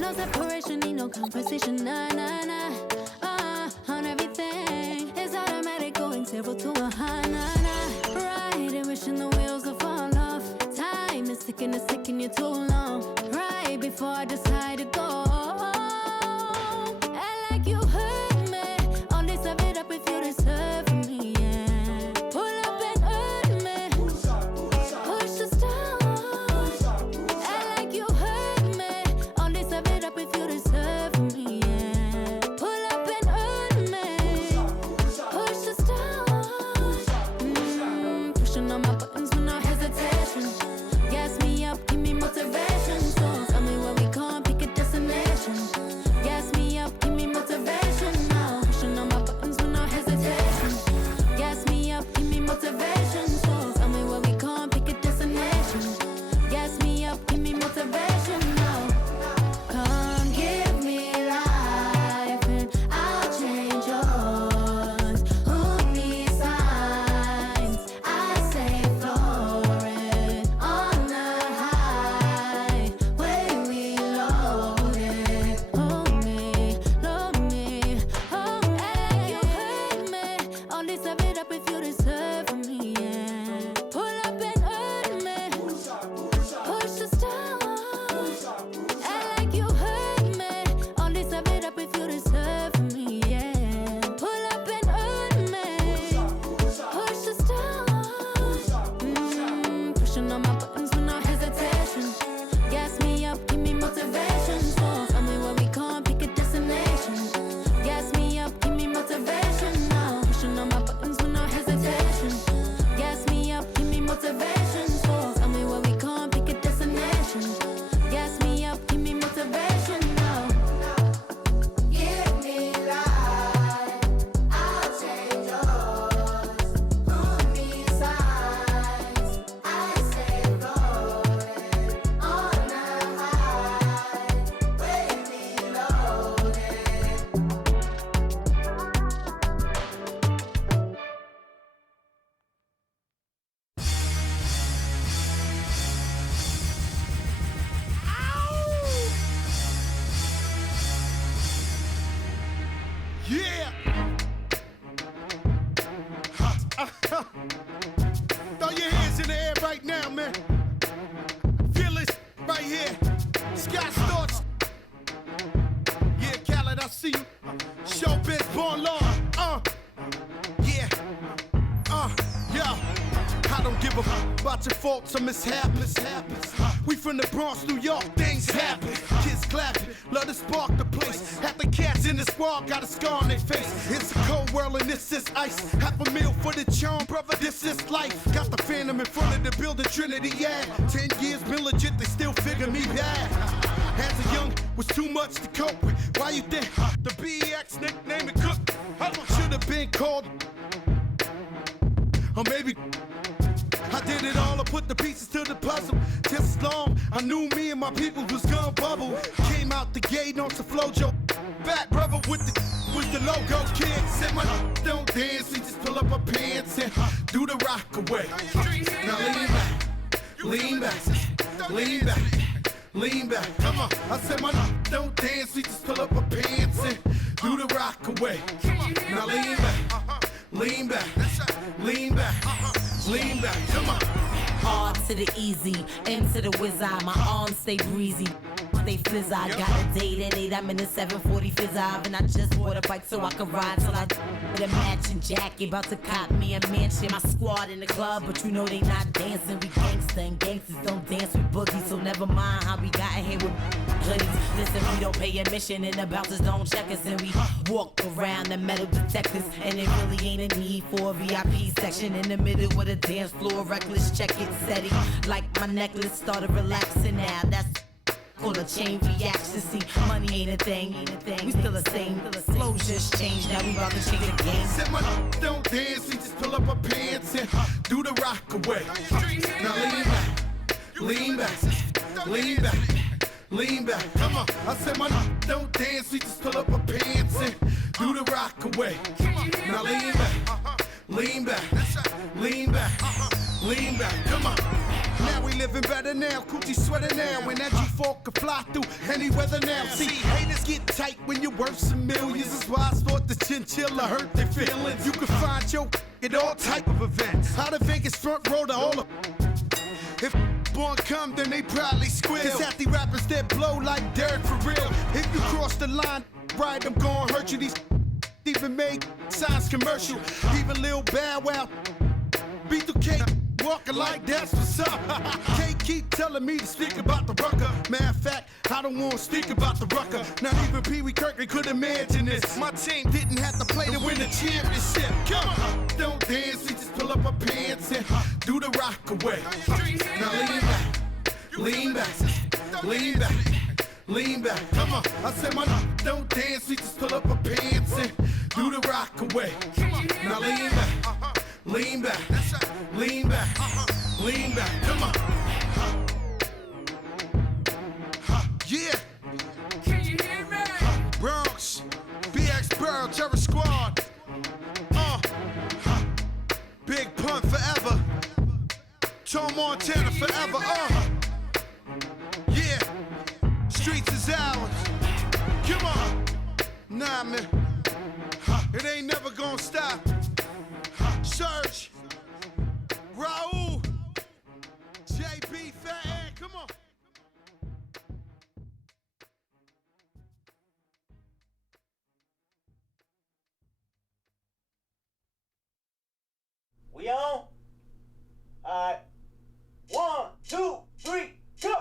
No separation, need no conversation, nah, nah, nah. On everything, it's automatic, going 0 to 100, nah, nah. Right, and wishing the wheels will fall off. Time is ticking, it's taking you too long. Right before I decide to go. Act like you heard me. Only serve it up if you deserve me, yeah. Pull up and hurt me. Push the stars. Act like you heard me. Only serve it up if you deserve me, yeah. Pull up and hurt me. Push the stars. Pushing on my buttons with no hesitation. Gas me up, give me motivation. So tell me where we going, pick a destination. Gas me up, give me motivation now. Pushing on my buttons with no hesitation. Gas me up, give me motivation. So tell me where we going, pick a destination. Gas me up, give me motivation now. Come give me life and I'll change yours. Who needs signs? I say floating on the highway we loaded. Hold me, load me, hold me. You hurt me. Only serve it up if you deserve me, yeah. Pull up and hurt me. Push the stars. Act like you hurt me. Only serve it up if you deserve me, yeah. Pull up and hurt me. Push the stars. Pushing on my buttons with no hesitation. Gas me up, give me motivation. So tell me where we going, pick a destination. Gas me up, give me motivation now. Pushing on my buttons with no hesitation. Gas me up, give me motivation. So tell me where we going, pick a destination. Gas me up, give me motivation now. Give me life, I'll change yours. Who needs signs? I say floating on the highway we loaded. Yeah! Throw your hands in the air right now, man. Feel it right here. Scott Storch. Yeah, Khaled, I see you. Showbiz, born law. Yeah. Yeah. I don't give a fuck about your faults or mishaps. We from the Bronx, New York, things happen. Kids clapping, love to spark the place. Half the cats in the squad got a scar on their face. It's a cold world and this is ice. Half a meal for the charm, brother, this is life. Got the Phantom in front of the building, Trinity, yeah. 10 years been legit, they still figure me bad. As a young, was too much to cope with. Why you think the BX nickname it Cook? Should have been called, or maybe I did it all, I put the pieces to the puzzle. Just as long I knew me and my people was gonna bubble. Came out the gate on some flojo. Back brother with the logo kid. Said my don't dance, we just pull up our pants and do the rock away. Now lean back, lean back, lean back. Come on, I said my don't dance, we just pull up our pants and do the rock away. Now lean back, lean back, lean back. Lean back, come on. R to the easy, M to the wizard. My arms stay breezy, stay flizz. I got a date at 8, I'm in the 740 fizz. And I just bought a bike so I can ride till I with a matching jacket. About to cop me a mansion. My squad in the club, but you know they not dancing. We gangsta and gangsters don't dance with boogies. So never mind how we got in here with hoodies. Listen, we don't pay admission and the bouncers don't check us. And we walk around the metal detectors. And it really ain't a need for a VIP section. In the middle with a dance floor, reckless, check it, steady. Like my necklace started relaxing now. That's called a chain reaction. See, money ain't a thing. We still the same. Flows just changed. Now we about to change the game. Said my don't dance, we just pull up our pants and do the rock away. Now lean back, lean back, lean back. Come on, I said my don't dance, we just pull up our pants and do the rock away. Now lean back, lean back, lean back, lean back. Come on. Now we we living better now, coochie sweater now. When that G4 can fly through any weather now. See, haters get tight when you're worth some millions. That's why I thought the chinchilla hurt their feelings. You can find your at all type of events. Out of Vegas front row to all of. If born come, then they probably squeal. Cause half the rappers that blow like Derek for real. If you cross the line, right, I'm gonna hurt you. These even make signs commercial. Even Lil Bow Wow beat the cake, walking like that's what's up. Can't keep telling me to speak about the rucker. Matter of fact, I don't want to speak about the rucker. Not even Pee Wee Kirkland could imagine this. My team didn't have to play to win the championship. Come on, don't dance, we just pull up our pants and do the rock away. Now lean back, lean back, lean back, lean back. Come on, I said my don't dance, we just pull up our pants and do the rock away. Now lean back. Lean back, lean back, lean back, come on. Yeah. Can you hear me? Bronx, BX Burrow, Terror Squad. Big Pun forever. Tom Montana forever. Yeah. Streets is ours. Come on. Nah, man. It ain't never gonna stop. Serge, Raul, JB, Fat Ed, come on. We on? Alright. 1, 2, 3, go!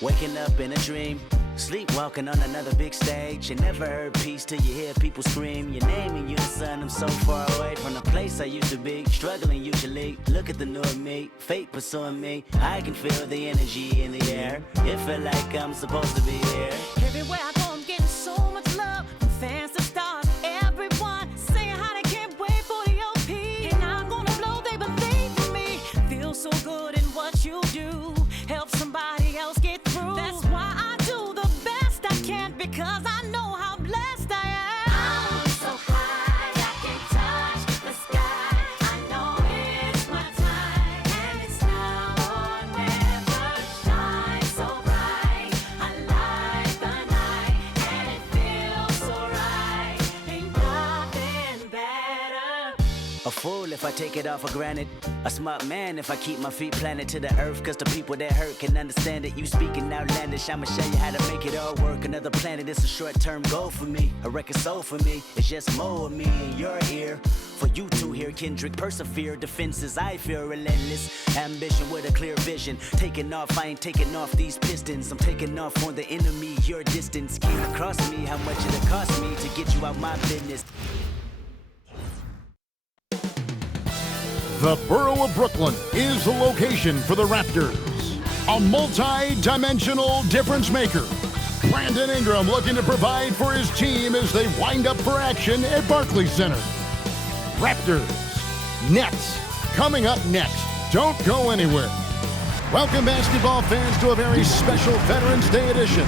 Waking up in a dream, sleepwalking on another big stage. You never heard peace till you hear people scream your name and you the sun. I'm so far away from the place I used to be, struggling usually. Look at the new me, fate pursuing me. I can feel the energy in the air. It feel like I'm supposed to be here. Everywhere I go, I'm getting so much love from fans to stars. Everyone saying how they can't wait for the OP. And I'm gonna blow, they believe in me. Feel so good in what you do. Help somebody else get through. That's why I do the best I can, because I know how blessed I am. I'm so high, I can touch the sky. I know it's my time, and it's now or never. Shine so bright, I light the night, and it feels so right. Ain't nothing better. A fool if I take it all for granted. A smart man if I keep my feet planted to the earth. Cause the people that hurt can understand it. You speaking outlandish, I'ma show you how to make it all work. Another planet, it's a short-term goal for me. A record soul for me, it's just more of me in your ear. For you to hear Kendrick persevere. Defenses I feel relentless. Ambition with a clear vision. Taking off, I ain't taking off these pistons. I'm taking off on the enemy, your distance. Came across me, how much it'll cost me to get you out my business. The borough of Brooklyn is the location for the Raptors, a multi-dimensional difference maker. Brandon Ingram looking to provide for his team as they wind up for action at Barclays Center. Raptors, Nets, coming up next. Don't go anywhere. Welcome, basketball fans, to a very special Veterans Day edition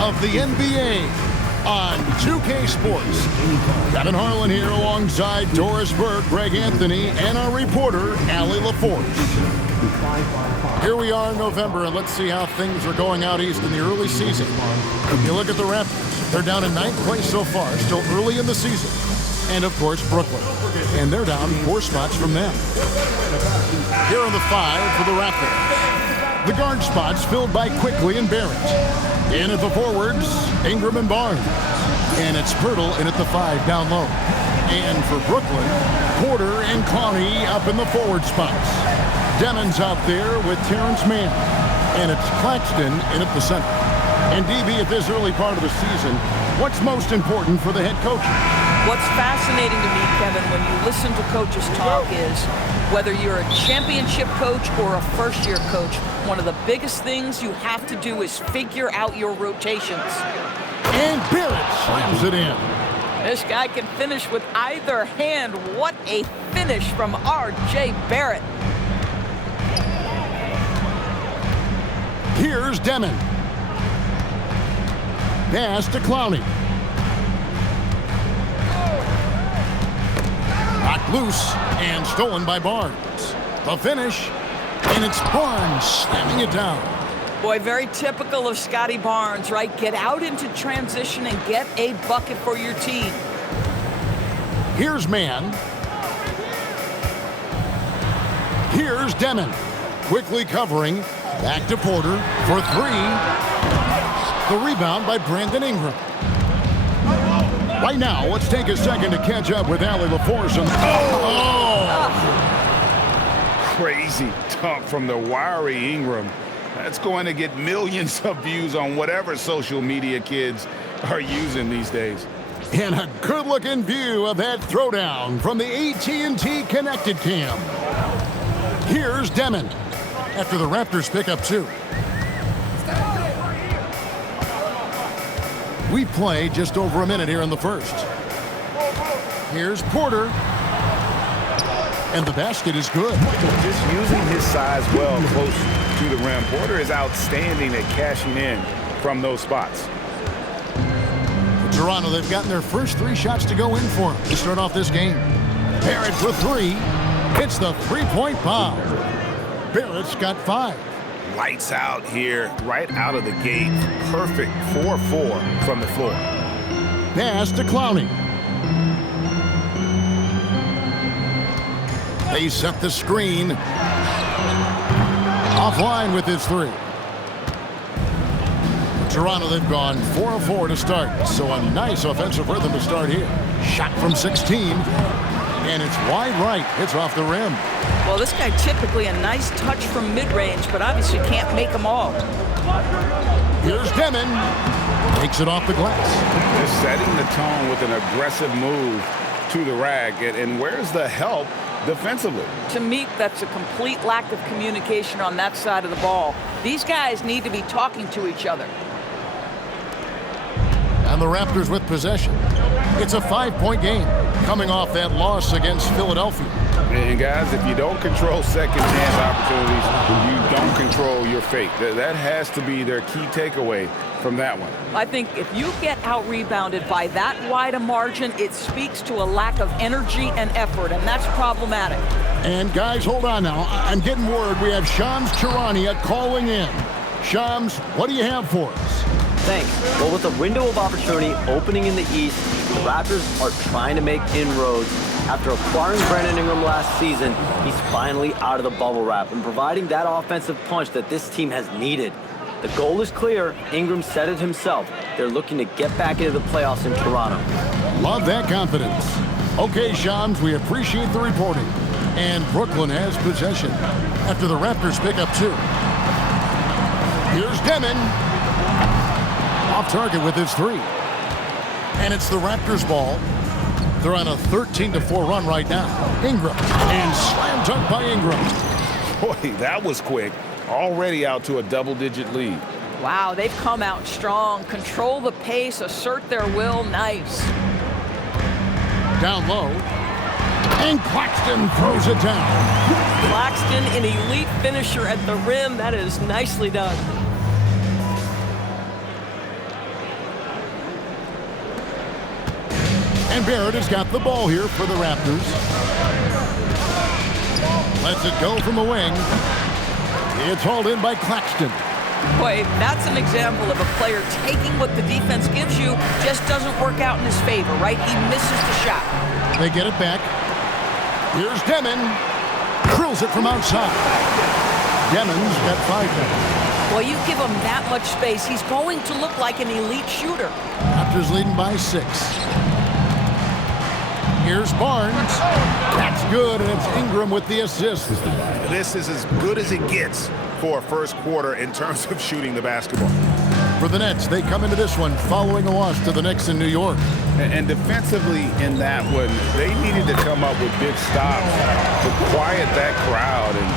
of the NBA on 2K Sports. Kevin Harlan here alongside Doris Burke, Greg Anthony, and our reporter, Allie LaForge. Here we are in November, and let's see how things are going out east in the early season. If you look at the Raptors, they're down in 9th place so far, still early in the season. And, of course, Brooklyn. And they're down 4 spots from them. Here are the 5 for the Raptors. The guard spots filled by Quickly and Barrett. In at the forwards, Ingram and Barnes. And it's Pirtle in at the 5 down low. And for Brooklyn, Porter and Clowney up in the forward spots. Demon's out there with Terance Mann. And it's Claxton in at the center. And DB, at this early part of the season, what's most important for the head coach? What's fascinating to me, Kevin, when you listen to coaches talk is whether you're a championship coach or a first-year coach, one of the biggest things you have to do is figure out your rotations. And Barrett slams it in. This guy can finish with either hand. What a finish from R.J. Barrett. Here's Demon. Pass to Clowney. Knocked loose and stolen by Barnes. The finish, And it's Barnes slamming it down. Boy, very typical of Scotty Barnes, right? Get out into transition and get a bucket for your team. Here's Mann. Here's Demon. Quickly covering. Back to Porter for three. The rebound by Brandon Ingram. Right now, let's take a second to catch up with Allie LaForce. Crazy dunk from the wiry Ingram. That's going to get millions of views on whatever social media kids are using these days. And a good-looking view of that throwdown from the AT&T Connected Cam. Here's Demon after the Raptors pick up 2. We play just over a minute here in the first. Here's Porter. And the basket is good. Just using his size well close to the rim. Porter is outstanding at cashing in from those spots. Toronto, they've gotten their first 3 shots to go in for them to start off this game. Barrett for 3. Hits the three-point bomb. Barrett's got 5. Lights out here, right out of the gate. Perfect 4-4 from the floor. Pass to Clowney. They set the screen. Offline with his 3. Toronto, they've gone 4 of 4 to start, so a nice offensive rhythm to start here. Shot from 16, and it's wide right. It's off the rim. Well, this guy typically a nice touch from mid-range, but obviously can't make them all. Here's Demon. Takes it off the glass. Just setting the tone with an aggressive move to the rack. And where's the help defensively? To me, that's a complete lack of communication on that side of the ball. These guys need to be talking to each other. And the Raptors with possession. It's a 5-point game coming off that loss against Philadelphia. And guys, if you don't control second chance opportunities, you don't control your fate. That has to be their key takeaway from that one. I think if you get out-rebounded by that wide a margin, it speaks to a lack of energy and effort, and that's problematic. And guys, hold on now. I'm getting word we have Shams Charania calling in. Shams, what do you have for us? Thanks. Well, with a window of opportunity opening in the East, the Raptors are trying to make inroads. After acquiring Brandon Ingram last season, he's finally out of the bubble wrap and providing that offensive punch that this team has needed. The goal is clear. Ingram said it himself. They're looking to get back into the playoffs in Toronto. Love that confidence. Okay, Shams, we appreciate the reporting. And Brooklyn has possession after the Raptors pick up 2. Here's Demon. Off target with his 3. And it's the Raptors ball. They're on a 13-4 run right now. Ingram. And slam dunk by Ingram. Boy, that was quick. Already out to a double-digit lead. Wow, they've come out strong. Control the pace, assert their will. Nice. Down low. And Claxton throws it down. Claxton, an elite finisher at the rim. That is nicely done. And Barrett has got the ball here for the Raptors. Lets it go from the wing. It's hauled in by Claxton. Boy, that's an example of a player taking what the defense gives you, just doesn't work out in his favor, right? He misses the shot. They get it back. Here's Demon. Drills it from outside. Demon's got 5 now. Well, you give him that much space, he's going to look like an elite shooter. Raptors leading by 6. Here's Barnes. That's good, and it's Ingram with the assist. This is as good as it gets for a first quarter in terms of shooting the basketball. For the Nets, they come into this one following a loss to the Knicks in New York. And defensively in that one, they needed to come up with big stops to quiet that crowd, and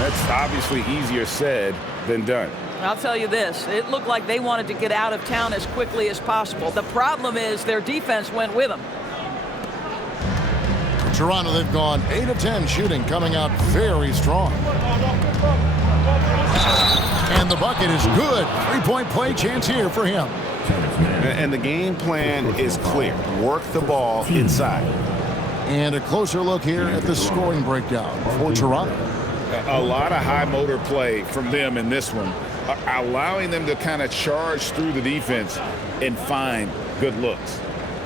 that's obviously easier said than done. I'll tell you this, it looked like they wanted to get out of town as quickly as possible. The problem is their defense went with them. Toronto, they've gone 8 of 10 shooting, coming out very strong. And the bucket is good. 3-point play chance here for him. And the game plan is clear. Work the ball inside. And a closer look here at the scoring breakdown for Toronto. A lot of high motor play from them in this one, allowing them to kind of charge through the defense and find good looks.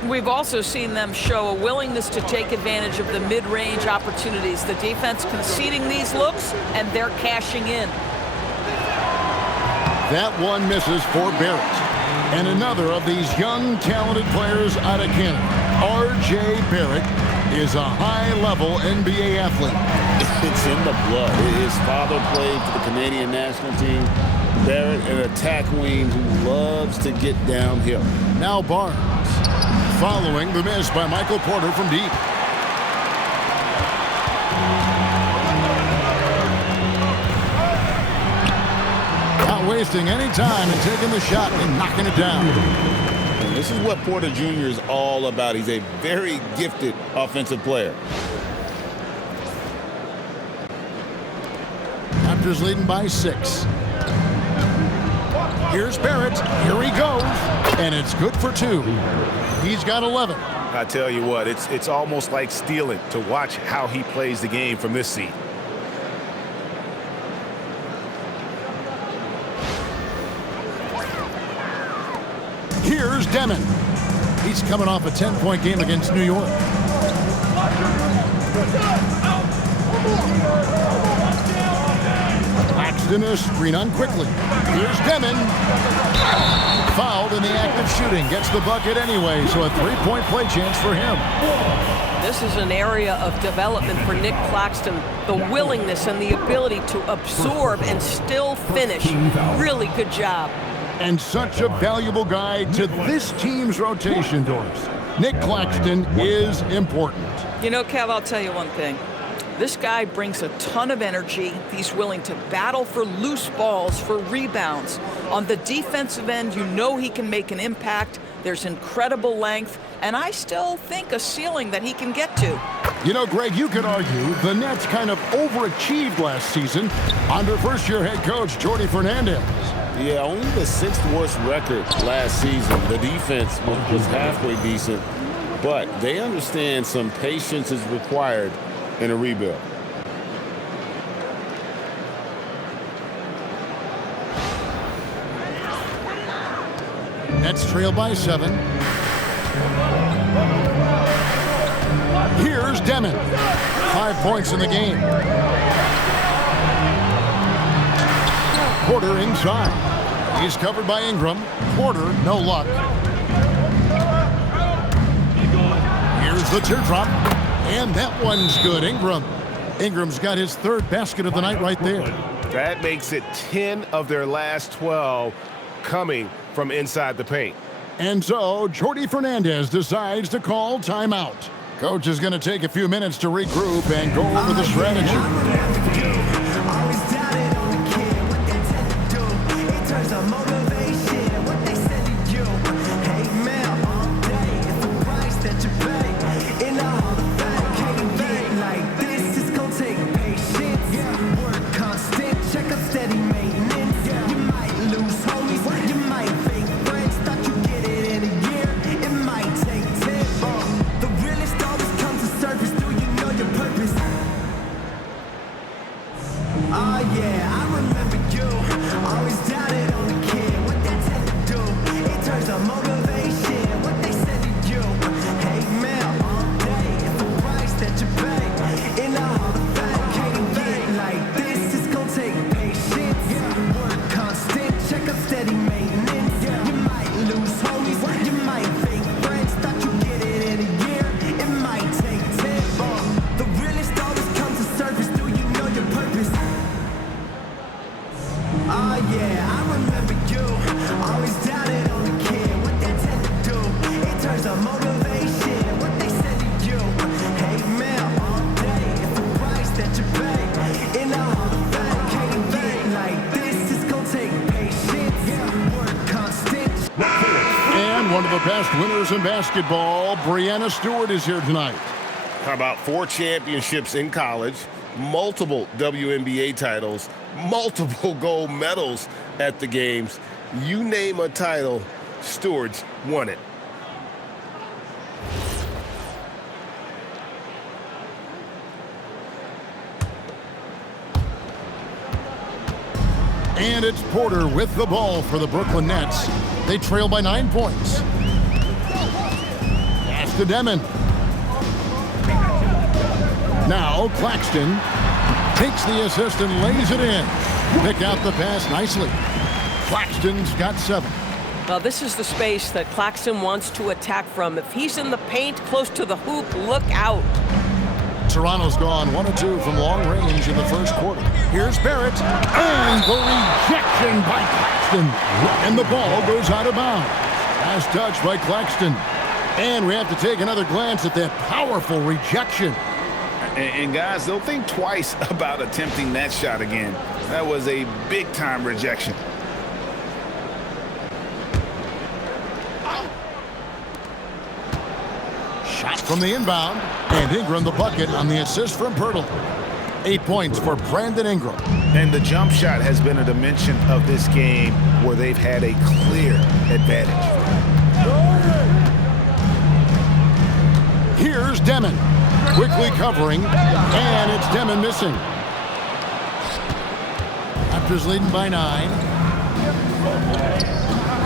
We've also seen them show a willingness to take advantage of the mid-range opportunities. The defense conceding these looks, and they're cashing in. That one misses for Barrett. And another of these young, talented players out of Canada, R.J. Barrett, is a high-level NBA athlete. It's in the blood. His father played for the Canadian national team. Barrett, an attack wing who loves to get downhill. Now Barnes, following the miss by Michael Porter from deep. Not wasting any time and taking the shot and knocking it down. And this is what Porter Jr. is all about. He's a very gifted offensive player. Raptors leading by 6. Here's Barrett. Here he goes. And it's good for 2. He's got 11. I tell you what, it's almost like stealing to watch how he plays the game from this seat. Here's Demon. He's coming off a 10-point game against New York. Claxton is screen on quickly. Here's Demon. Fouled in the act of shooting. Gets the bucket anyway, so a 3-point play chance for him. This is an area of development for Nick Claxton. The willingness and the ability to absorb and still finish. Really good job. And such a valuable guy to this team's rotation, Doris. Nick Claxton is important. You know, Kev, I'll tell you one thing. This guy brings a ton of energy. He's willing to battle for loose balls, for rebounds. On the defensive end, you know he can make an impact. There's incredible length, and I still think a ceiling that he can get to. You know, Greg, you could argue the Nets kind of overachieved last season under first-year head coach Jordi Fernandez. Yeah, only the 6th worst record last season. The defense was halfway decent, but they understand some patience is required in a rebuild. Nets trail by 7. Here's Demon. 5 points in the game. Porter inside. He's covered by Ingram. Porter, no luck. Here's the teardrop. And that one's good. Ingram's got his 3rd basket of the night right there. That makes it 10 of their last 12 coming from inside the paint. And so Jordi Fernandez decides to call timeout. Coach is going to take a few minutes to regroup and go over the strategy. One of the best winners in basketball, Breanna Stewart, is here tonight. How about 4 championships in college, multiple WNBA titles, multiple gold medals at the games. You name a title, Stewart's won it. And it's Porter with the ball for the Brooklyn Nets. They trail by 9 points. Pass to Demon. Now Claxton takes the assist and lays it in. Pick out the pass nicely. Claxton's got 7. Well, this is the space that Claxton wants to attack from. If he's in the paint close to the hoop, look out. Toronto's gone 1 of 2 from long range in the first quarter. Here's Barrett, and the rejection by Claxton. And the ball goes out of bounds. Nice touch by Claxton. And we have to take another glance at that powerful rejection. And guys, don't think twice about attempting that shot again. That was a big-time rejection. Shot from the inbound, and Ingram the bucket on the assist from Pirtle. 8 points for Brandon Ingram. And the jump shot has been a dimension of this game where they've had a clear advantage. Here's Demon, quickly covering, and it's Demon missing. Raptors leading by 9.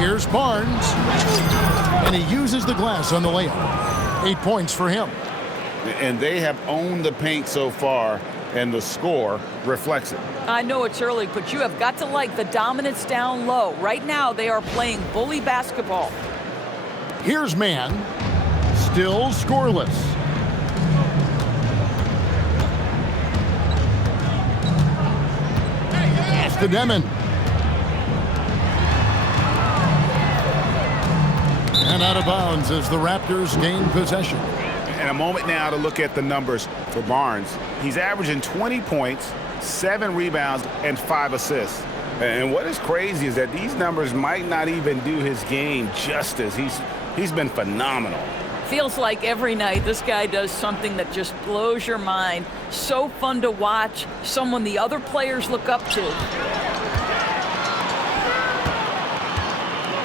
Here's Barnes, and he uses the glass on the layup. 8 points for him. And they have owned the paint so far, and the score reflects it. I know it's early, but you have got to like the dominance down low. Right now, they are playing bully basketball. Here's Mann, still scoreless. Pass to Demon. And out of bounds as the Raptors gain possession. And a moment now to look at the numbers for Barnes. He's averaging 20 points, 7 rebounds, and 5 assists. And what is crazy is that these numbers might not even do his game justice. He's been phenomenal. Feels like every night this guy does something that just blows your mind. So fun to watch, someone the other players look up to.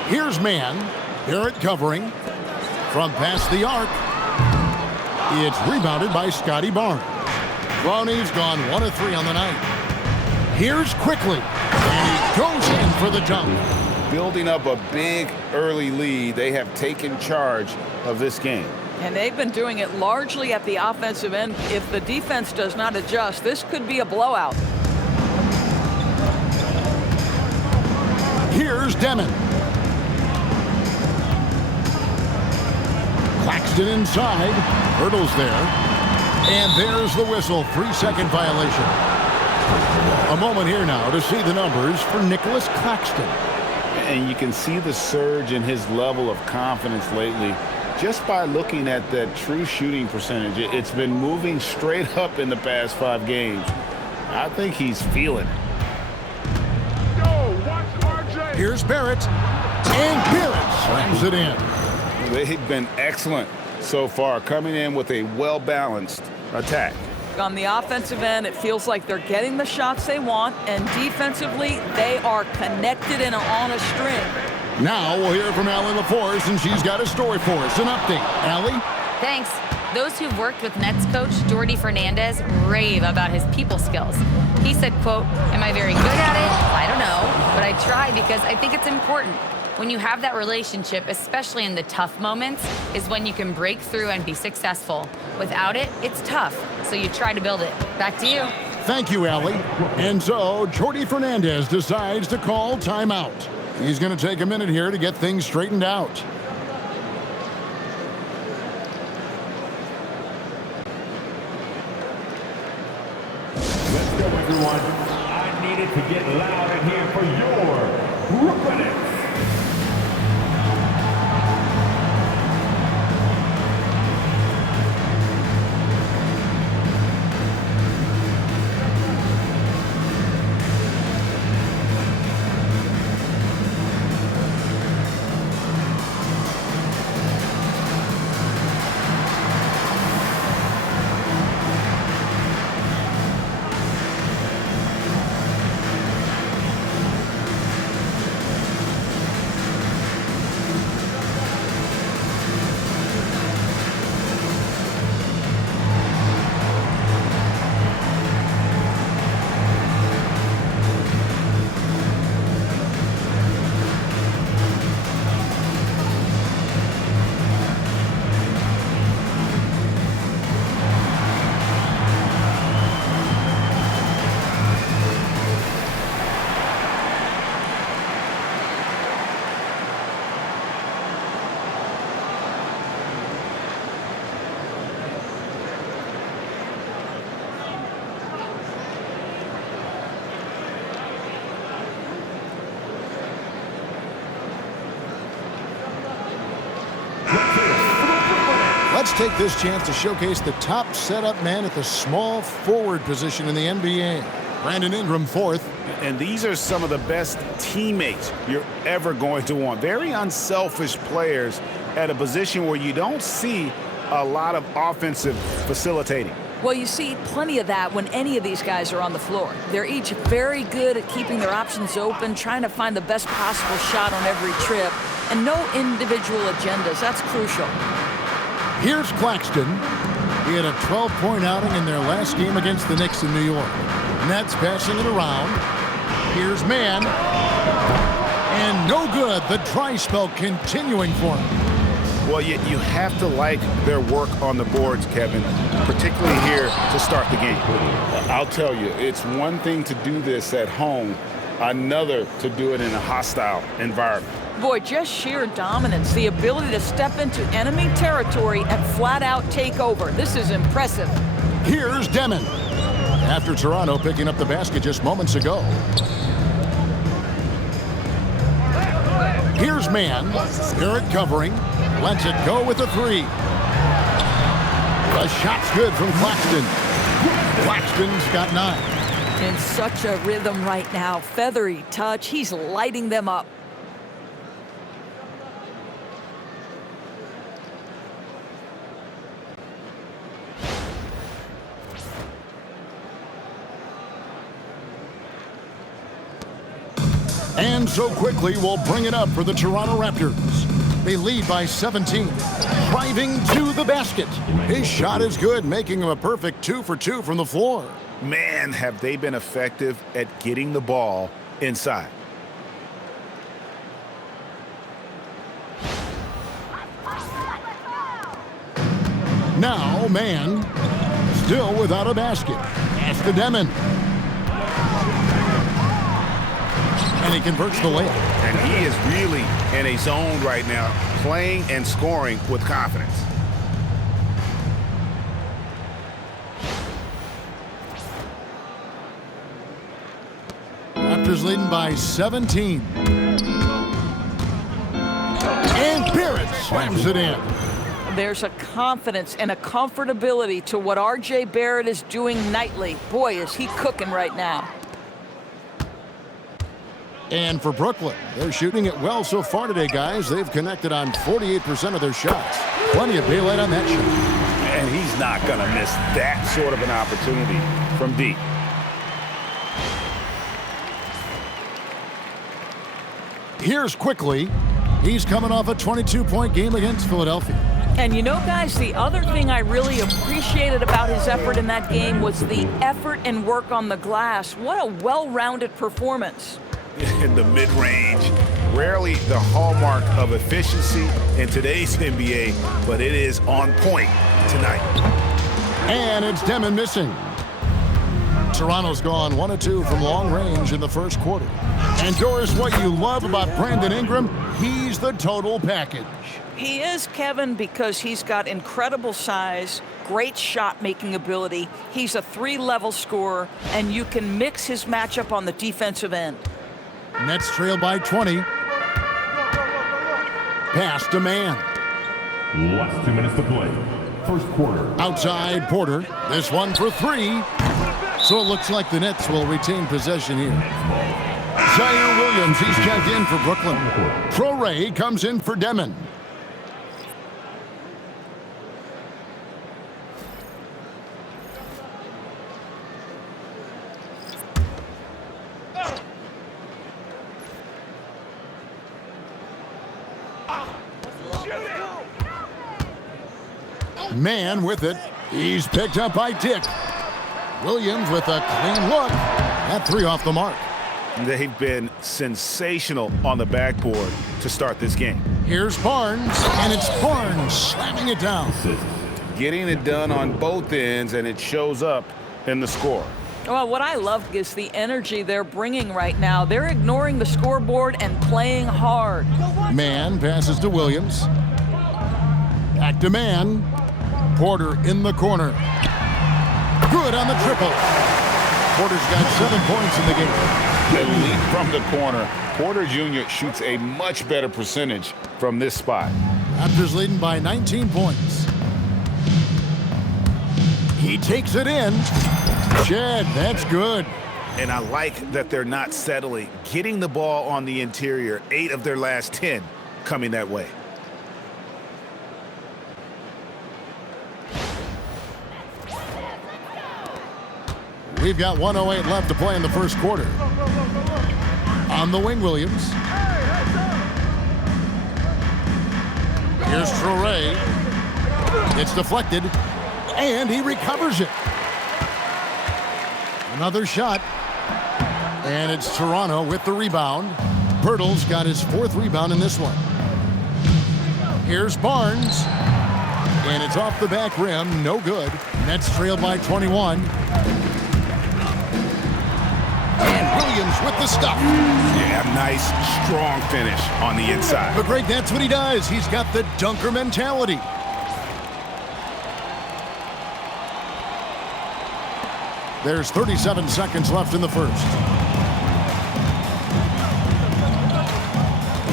Here's Mann. Barrett covering from past the arc. It's rebounded by Scotty Barnes. Lonnie's gone 1 of 3 on the night. Here's Quickly, and he goes in for the dunk. Building up a big early lead, they have taken charge of this game. And they've been doing it largely at the offensive end. If the defense does not adjust, this could be a blowout. Here's Demon. Claxton inside. Hurdles there. And there's the whistle. 3-second violation. A moment here now to see the numbers for Nicholas Claxton. And you can see the surge in his level of confidence lately just by looking at that true shooting percentage. It's been moving straight up in the past 5 games. I think he's feeling it. Here's Barrett. And Barrett slams it in. They've been excellent so far, coming in with a well-balanced attack. On the offensive end, it feels like they're getting the shots they want, and defensively, they are connected and on a string. Now we'll hear from Allie LaForce, and she's got a story for us. An update. Allie? Thanks. Those who've worked with Nets coach Jordi Fernandez rave about his people skills. He said, quote, "Am I very good at it? I don't know, but I try because I think it's important. When you have that relationship, especially in the tough moments, is when you can break through and be successful. Without it, it's tough, so you try to build it." Back to you. Thank you, Allie. And so, Jordi Fernandez decides to call timeout. He's going to take a minute here to get things straightened out. Let's go, everyone. I needed to get loud in here for your Brooklyn Nets. Let's take this chance to showcase the top setup man at the small forward position in the NBA. Brandon Ingram, fourth. And these are some of the best teammates you're ever going to want. Very unselfish players at a position where you don't see a lot of offensive facilitating. Well, you see plenty of that when any of these guys are on the floor. They're each very good at keeping their options open, trying to find the best possible shot on every trip, and no individual agendas. That's crucial. Here's Claxton. He had a 12-point outing in their last game against the Knicks in New York. Nets passing it around. Here's Mann. And no good. The dry spell continuing for him. Well, you have to like their work on the boards, Kevin, particularly here to start the game. I'll tell you, it's one thing to do this at home, another to do it in a hostile environment. Boy, just sheer dominance, the ability to step into enemy territory and flat-out take over. This is impressive. Here's Demon. After Toronto picking up the basket just moments ago. Here's Mann. Barrett covering. Lets it go with a three. The shot's good from Claxton. Claxton's got 9. In such a rhythm right now. Feathery touch. He's lighting them up. And so quickly, we'll bring it up for the Toronto Raptors. They lead by 17, driving to the basket. His shot is good, making him a perfect 2 for 2 from the floor. Man, have they been effective at getting the ball inside. Now, Mann, still without a basket. Pass to Demon. And he converts the layup. And he is really in a zone right now, playing and scoring with confidence. Raptors leading by 17. And Barrett slams it in. There's a confidence and a comfortability to what R.J. Barrett is doing nightly. Boy, is he cooking right now. And for Brooklyn, they're shooting it well so far today, guys. They've connected on 48% of their shots. Plenty of daylight on that shot. And he's not going to miss that sort of an opportunity from deep. Here's quickly. He's coming off a 22-point game against Philadelphia. And you know, guys, the other thing I really appreciated about his effort in that game was the effort and work on the glass. What a well-rounded performance. In the mid-range, rarely the hallmark of efficiency in today's NBA, but it is on point tonight. And it's Demon missing. Toronto's gone 1 of 2 from long range in the first quarter. And Doris, what you love about Brandon Ingram, he's the total package. He is, Kevin, because he's got incredible size, great shot-making ability. He's a 3-level scorer, and you can mix his matchup on the defensive end. Nets trail by 20. Pass to Mann. Last 2 minutes to play. First quarter. Outside Porter. This one for 3. So it looks like the Nets will retain possession here. Zaire Williams, he's checked in for Brooklyn. Pro-Ray comes in for Demon. Mann with it. He's picked up by Dick. Williams with a clean look. That 3 off the mark. They've been sensational on the backboard to start this game. Here's Barnes, and it's Barnes slamming it down. Getting it done on both ends, and it shows up in the score. Well, what I love is the energy they're bringing right now. They're ignoring the scoreboard and playing hard. Mann passes to Williams. Back to Mann. Porter in the corner. Good on the triple. Porter's got 7 points in the game. The lead from the corner. Porter Jr. shoots a much better percentage from this spot. Raptors leading by 19 points. He takes it in. Shed, that's good. And I like that they're not settling. Getting the ball on the interior, 8 of their last 10 coming that way. We've got 1:08 left to play in the first quarter. On the wing, Williams. Here's Traore. It's deflected, and he recovers it. Another shot, and it's Toronto with the rebound. Pirtle's got his 4th rebound in this one. Here's Barnes, and it's off the back rim, no good. Nets trailed by 21. And Williams with the stuff. Yeah, nice, strong finish on the inside. But Greg, that's what he does. He's got the dunker mentality. There's 37 seconds left in the first.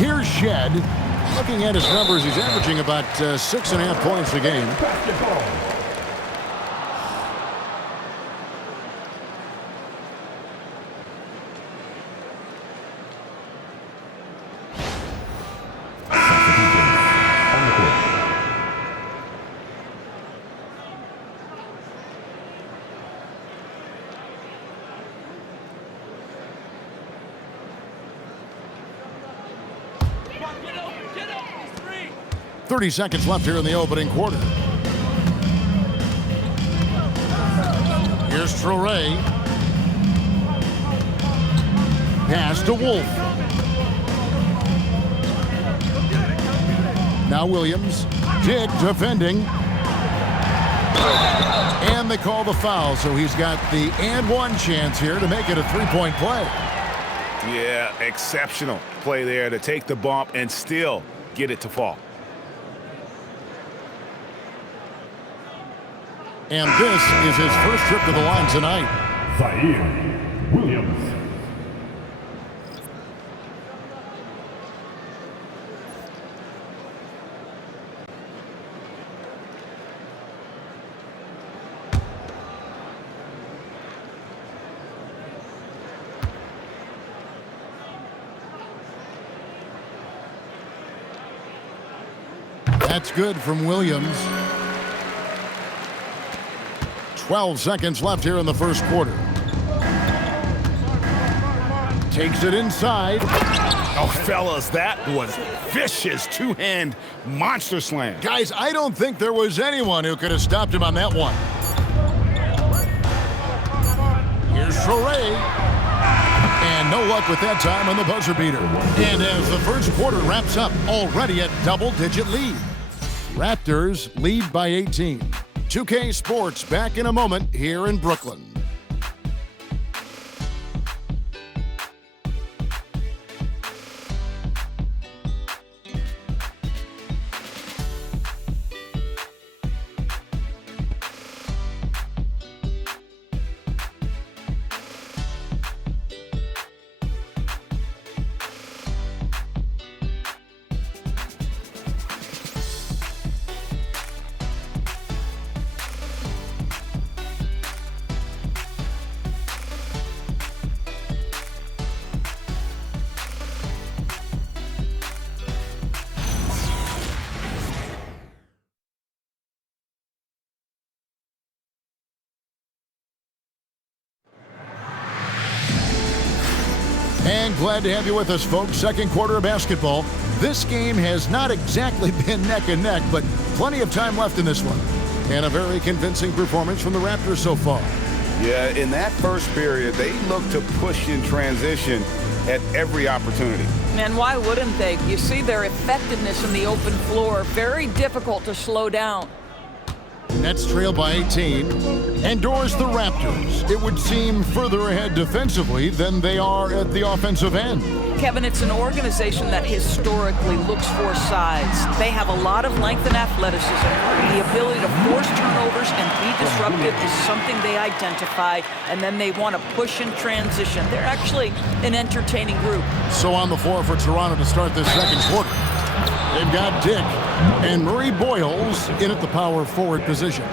Here's Shed. Looking at his numbers, he's averaging about 6.5 points a game. Get up, 3. 30 seconds left here in the opening quarter. Here's Traore. Pass to Wolf. Now Williams. Dick defending. And they call the foul, so he's got the and one chance here to make it a 3-point play. Yeah, exceptional play there to take the bump and still get it to fall. And this is his first trip to the line tonight. Zaire Williams. That's good from Williams. 12 seconds left here in the first quarter. Takes it inside. Oh, fellas, that was vicious two-hand monster slam. Guys, I don't think there was anyone who could have stopped him on that one. Here's Traore. And no luck with that time on the buzzer beater. And as the first quarter wraps up, already at double-digit lead. Raptors lead by 18. 2K Sports back in a moment here in Brooklyn. And glad to have you with us, folks. Second quarter of basketball. This game has not exactly been neck and neck, but plenty of time left in this one. And a very convincing performance from the Raptors so far. Yeah, in that first period, they looked to push in transition at every opportunity. And why wouldn't they? You see their effectiveness in the open floor. Very difficult to slow down. Nets trail by 18. Endures the Raptors. It would seem further ahead defensively than they are at the offensive end. Kevin, it's an organization that historically looks for size. They have a lot of length and athleticism. The ability to force turnovers and be disruptive is something they identify, and then they want to push in transition. They're actually an entertaining group. So on the floor for Toronto to start this second quarter. They've got Dick and Murray Boyles in at the power forward position.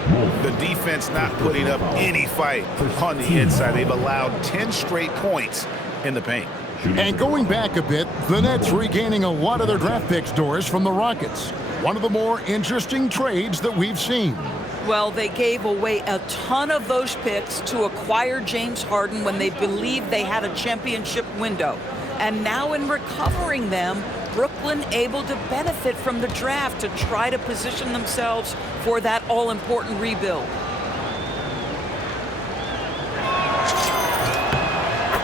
The defense not putting up any fight on the inside. They've allowed 10 straight points in the paint. And going back a bit, the Nets regaining a lot of their draft picks, Doris, from the Rockets. One of the more interesting trades that we've seen. Well, they gave away a ton of those picks to acquire James Harden when they believed they had a championship window. And now in recovering them, Brooklyn able to benefit from the draft to try to position themselves for that all-important rebuild.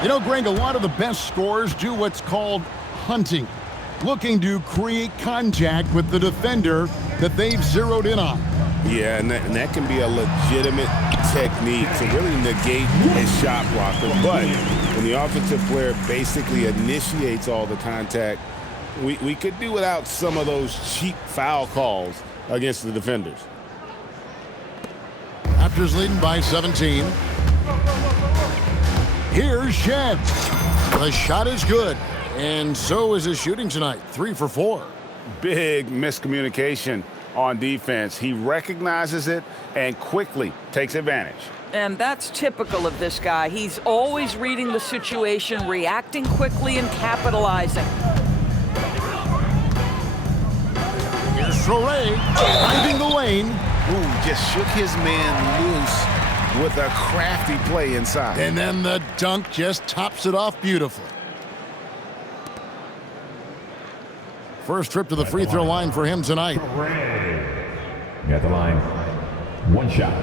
You know, Greg, a lot of the best scorers do what's called hunting, looking to create contact with the defender that they've zeroed in on. Yeah, and that can be a legitimate technique to really negate a shot blocker. But when the offensive player basically initiates all the contact, we could do without some of those cheap foul calls against the defenders. Raptors leading by 17. Here's Shed. The shot is good, and so is his shooting tonight. 3 for 4. Big miscommunication on defense. He recognizes it and quickly takes advantage. And that's typical of this guy. He's always reading the situation, reacting quickly, and capitalizing. Here's Traore, finding the lane. Ooh, just shook his man loose with a crafty play inside. And then the dunk just tops it off beautifully. First trip to the free throw line for him tonight. At the line, one shot.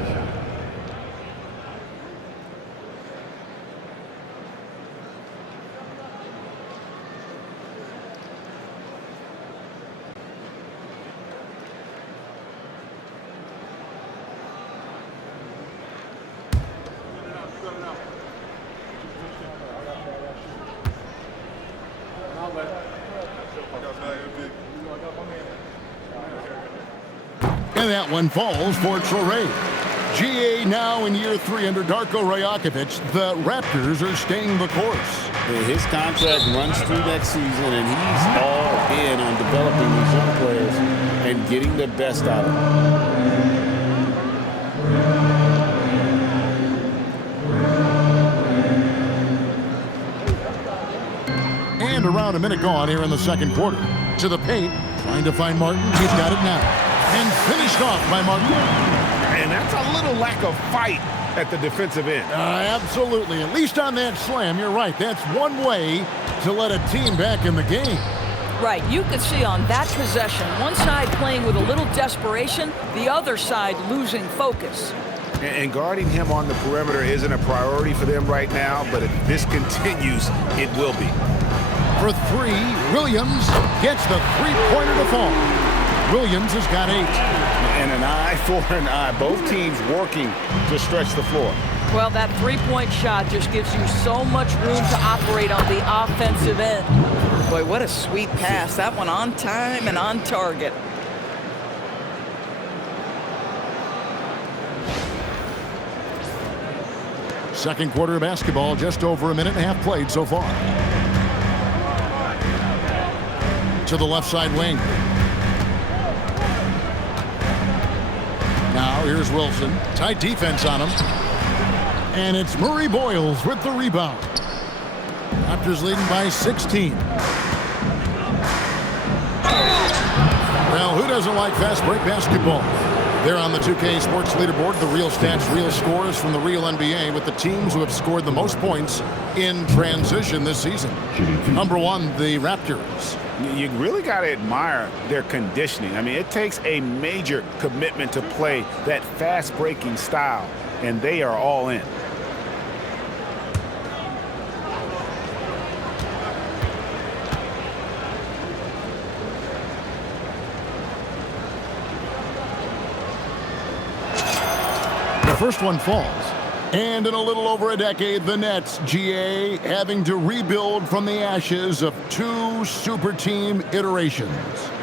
And that one falls for Traore. GA now in year 3 under Darko Rajakovic. The Raptors are staying the course. His contract runs through next season, and he's all in on developing these young players and getting the best out of them. And around a minute gone here in the second quarter. To the paint, trying to find Martin. He's got it now. And finished off by Martin. And that's a little lack of fight at the defensive end. Absolutely. At least on that slam, you're right. That's one way to let a team back in the game. Right, you could see on that possession, one side playing with a little desperation, the other side losing focus. And guarding him on the perimeter isn't a priority for them right now, but if this continues, it will be. For 3, Williams gets the three-pointer to fall. Williams has got 8. And an eye for an eye. Both teams working to stretch the floor. Well, that three-point shot just gives you so much room to operate on the offensive end. Boy, what a sweet pass. That one on time and on target. Second quarter of basketball, just over a minute and a half played so far. To the left side wing. Now here's Wilson. Tight defense on him. And it's Murray Boyles with the rebound. Raptors leading by 16. Well, who doesn't like fast break basketball? They're on the 2K Sports leaderboard, the real stats, real scores from the real NBA with the teams who have scored the most points in transition this season. Number 1, the Raptors. You really got to admire their conditioning. I mean, it takes a major commitment to play that fast-breaking style, and they are all in. The first one falls. And in a little over a decade, the Nets, GA, having to rebuild from the ashes of 2 super team iterations.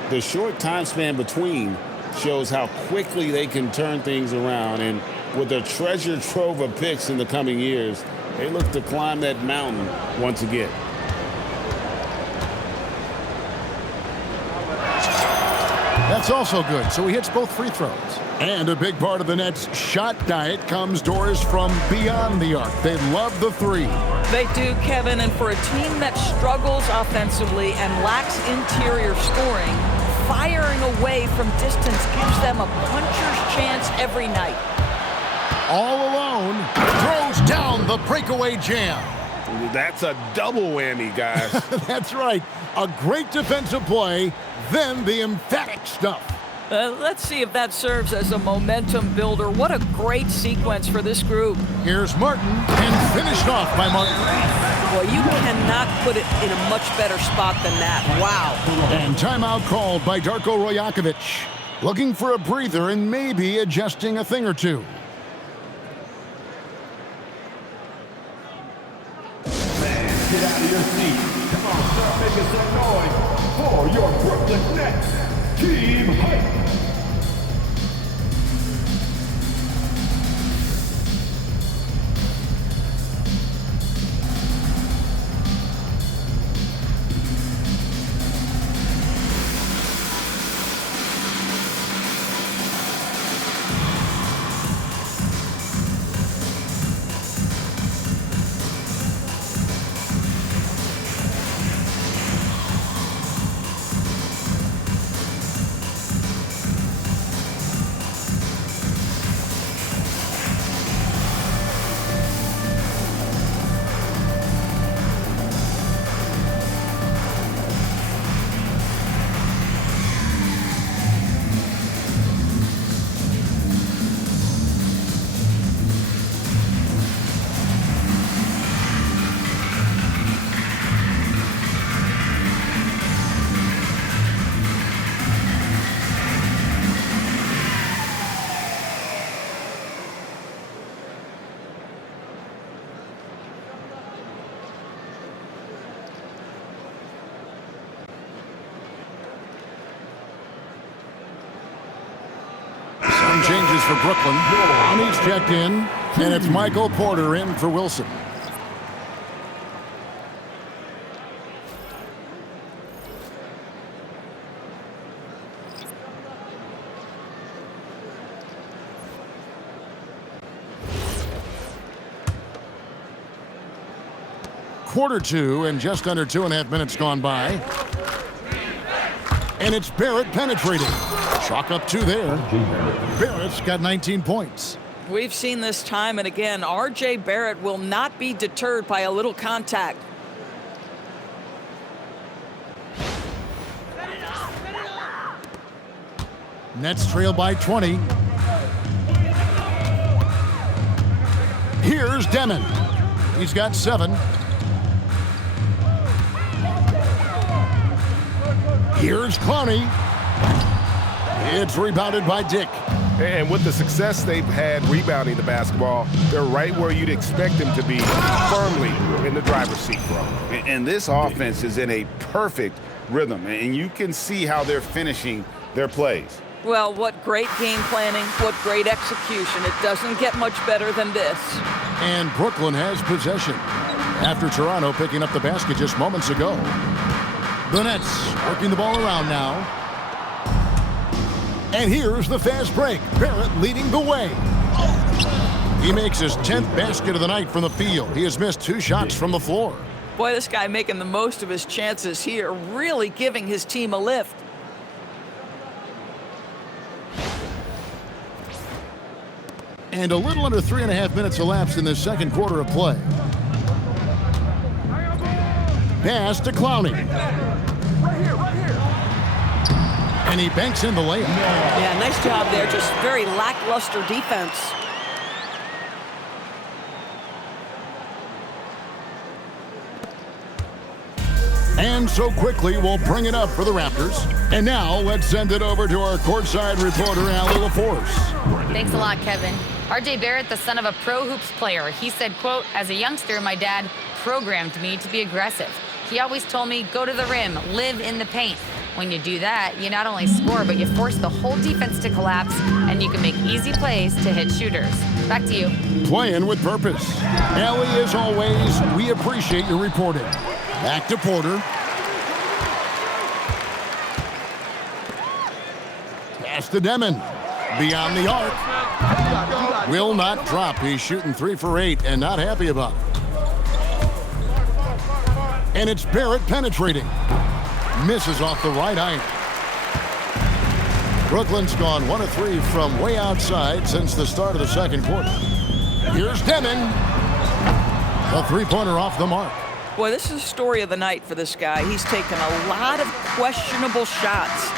The short time span between shows how quickly they can turn things around. And with a treasure trove of picks in the coming years, they look to climb that mountain once again. That's also good, so he hits both free throws. And a big part of the Nets' shot diet comes doors from beyond the arc. They love the three. They do, Kevin, and for a team that struggles offensively and lacks interior scoring, firing away from distance gives them a puncher's chance every night. All alone, throws down the breakaway jam. That's a double whammy, guys. That's right. A great defensive play, then the emphatic stuff. Let's see if that serves as a momentum builder. What a great sequence for this group. Here's Martin, and finished off by Martin. Well, you cannot put it in a much better spot than that. Wow. And timeout called by Darko Rojakovic. Looking for a breather and maybe adjusting a thing or two. Get out of your seat. Come on, start making some noise for your Brooklyn Nets. Team Hype. Changes for Brooklyn. He's checked in, and it's Michael Porter in for Wilson. Quarter two, and just under 2.5 minutes gone by. And it's Barrett penetrating. Chalk up 2 there. Barrett's got 19 points. We've seen this time and again. R.J. Barrett will not be deterred by a little contact. Nets trail by 20. Here's Demon. He's got 7. Here's Clowney. It's rebounded by Dick. And with the success they've had rebounding the basketball, they're right where you'd expect them to be, firmly in the driver's seat, bro. And this offense is in a perfect rhythm, and you can see how they're finishing their plays. Well, what great game planning, what great execution. It doesn't get much better than this. And Brooklyn has possession after Toronto picking up the basket just moments ago. The Nets working the ball around now. And here's the fast break. Barrett leading the way. He makes his 10th basket of the night from the field. He has missed 2 shots from the floor. Boy, this guy making the most of his chances here, really giving his team a lift. And a little under 3.5 minutes elapsed in the second quarter of play. Pass to Clowney. And he banks in the layup. Yeah, nice job there. Just very lackluster defense. And so quickly, we'll bring it up for the Raptors. And now, let's send it over to our courtside reporter, Allie LaForce. Thanks a lot, Kevin. R.J. Barrett, the son of a pro hoops player, he said, quote, "As a youngster, my dad programmed me to be aggressive. He always told me, go to the rim, live in the paint. When you do that, you not only score, but you force the whole defense to collapse, and you can make easy plays to hit shooters." Back to you. Playing with purpose. Allie, as always, we appreciate your reporting. Back to Porter. Pass to Demon. Beyond the arc. Will not drop. He's shooting 3 for 8 and not happy about it. And it's Barrett penetrating. Misses off the right iron. Brooklyn's gone 1 of 3 from way outside since the start of the second quarter. Here's Demon. A three-pointer off the mark. Boy, this is the story of the night for this guy. He's taken a lot of questionable shots.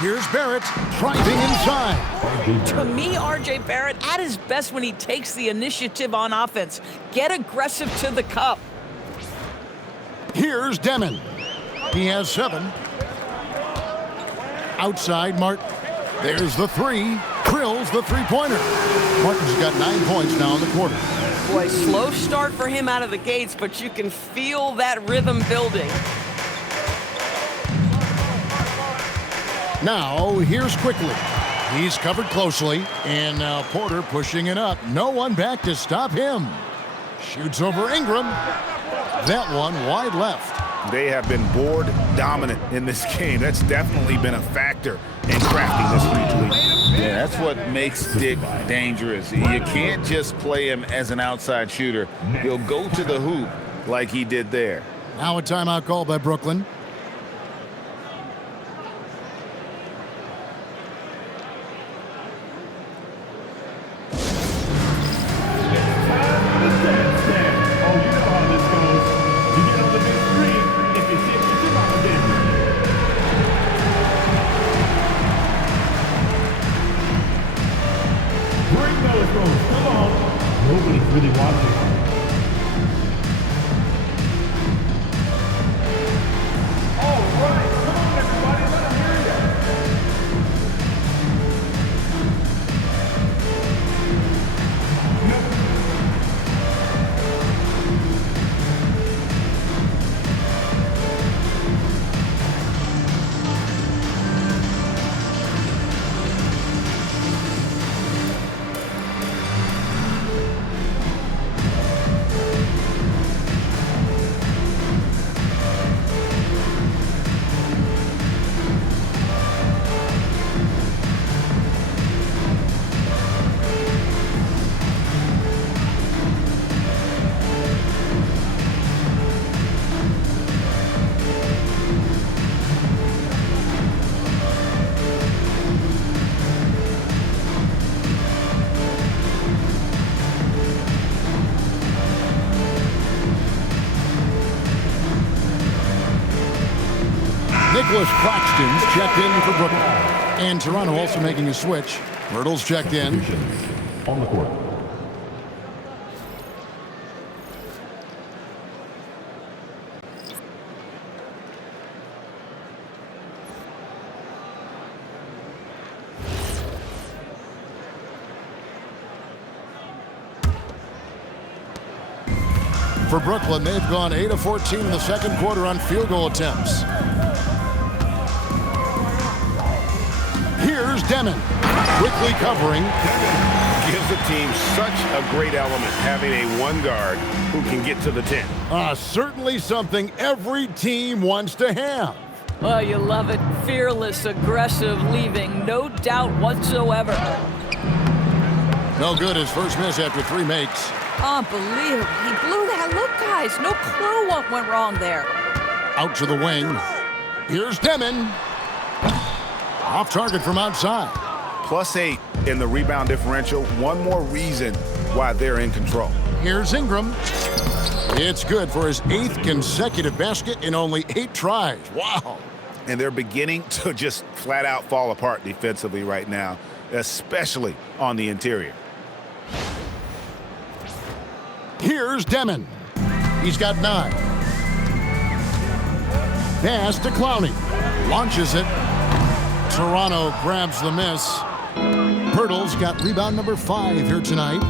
Here's Barrett driving inside. To me, R.J. Barrett at his best when he takes the initiative on offense. Get aggressive to the cup. Here's Demon. He has 7. Outside, Martin. There's the 3. Drills the three-pointer. Martin's got 9 points now in the quarter. Boy, slow start for him out of the gates, but you can feel that rhythm building. Now, here's Quickly. He's covered closely, and now Porter pushing it up. No one back to stop him. Shoots over Ingram. That one wide left. They have been board dominant in this game. That's definitely been a factor in crafting this huge lead. Yeah, that's what makes Dick dangerous. You can't just play him as an outside shooter. He'll go to the hoop like he did there. Now a timeout call by Brooklyn. Nobody's really watching. All right, come on everybody, let them hear Nicholas Claxton's checked in for Brooklyn. And Toronto also making a switch. Myrtle's checked in. On the court. For Brooklyn, they've gone 8 of 14 in the second quarter on field goal attempts. Here's Demon, quickly covering. Gives the team such a great element, having a one guard who can get to the 10. Certainly something every team wants to have. Oh, you love it. Fearless, aggressive, leaving no doubt whatsoever. No good, his first miss after 3 makes. Unbelievable. He blew that look, guys. No clue what went wrong there. Out to the wing. Here's Demon. Off target from outside. +8 in the rebound differential. One more reason why they're in control. Here's Ingram. It's good for his 8th consecutive basket in only 8 tries. Wow. And they're beginning to just flat out fall apart defensively right now, especially on the interior. Here's Demon. He's got 9. Pass to Clowney. Launches it. Toronto grabs the miss. Pirtle's got rebound number 5 here tonight.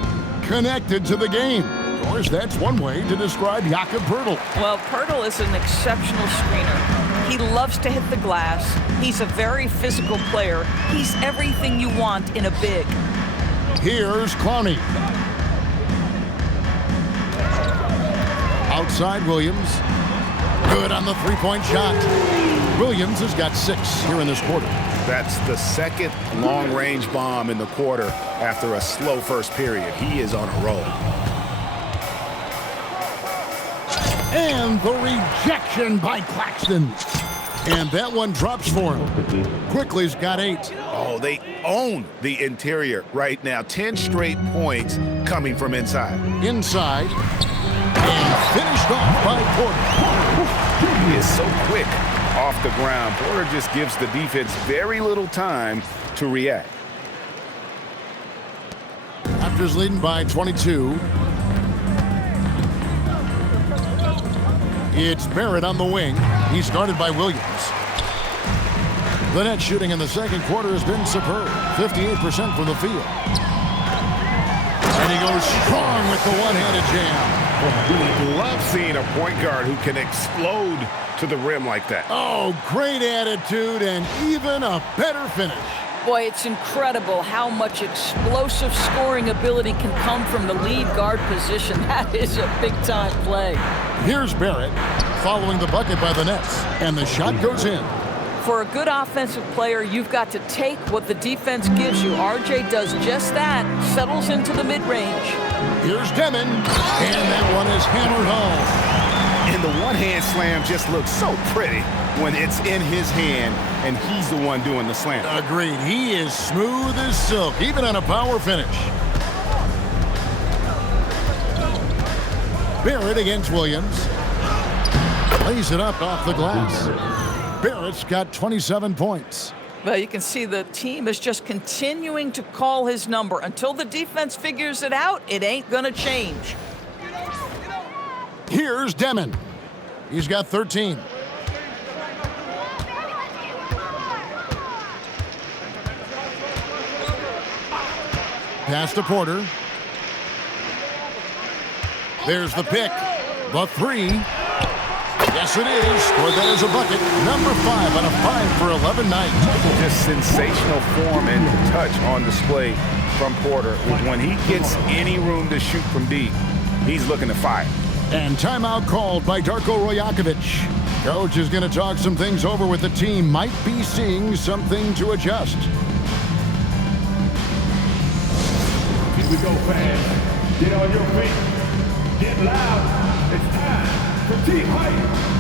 Connected to the game. Of course, that's one way to describe Jakob Pirtle. Well, Pirtle is an exceptional screener. He loves to hit the glass. He's a very physical player. He's everything you want in a big. Here's Clowney. Outside Williams. Good on the 3-point shot. Williams has got 6 here in this quarter. That's the second long-range bomb in the quarter after a slow first period. He is on a roll. And the rejection by Claxton. And that one drops for him. Quickly's got 8. Oh, they own the interior right now. 10 straight points coming from inside. Inside. And finished off by Porter. He is so quick off the ground. Porter just gives the defense very little time to react. Raptors leading by 22. It's Barrett on the wing. He's guarded by Williams. The net shooting in the second quarter has been superb. 58% from the field. And he goes strong with the one-handed jam. Love seeing a point guard who can explode to the rim like that. Oh, great attitude and even a better finish. Boy, it's incredible how much explosive scoring ability can come from the lead guard position. That is a big-time play. Here's Barrett following the bucket by the Nets, and the shot goes in. For a good offensive player, you've got to take what the defense gives you. RJ does just that, settles into the mid-range. Here's Demon, and that one is hammered home. And the one-hand slam just looks so pretty when it's in his hand and he's the one doing the slam. Agreed. He is smooth as silk, even on a power finish. Barrett against Williams. Lays it up off the glass. Barrett's got 27 points. Well, you can see the team is just continuing to call his number. Until the defense figures it out, it ain't going to change. Here's Demon. He's got 13. Pass to Porter. There's the pick. The 3. Yes, it is. Scored that as a bucket. Number 5 on a 5 for 11 night. Just sensational form and touch on display from Porter. When he gets any room to shoot from deep, he's looking to fire. And timeout called by Darko Rojakovic. Coach is going to talk some things over with the team. Might be seeing something to adjust. Here we go, fans. Get on your feet. Get loud. It's time for team hype.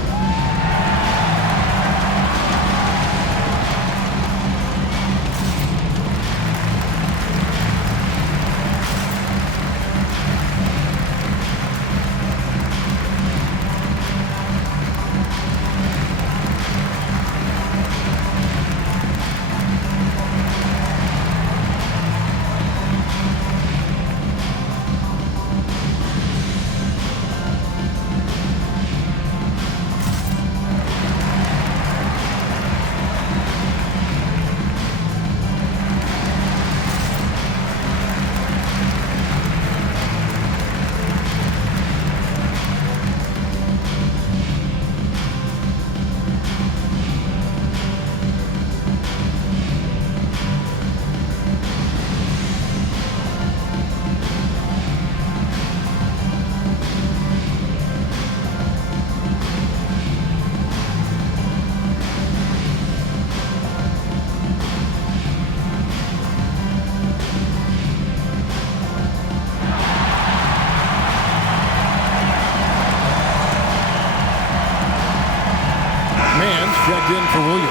Checked in for Williams.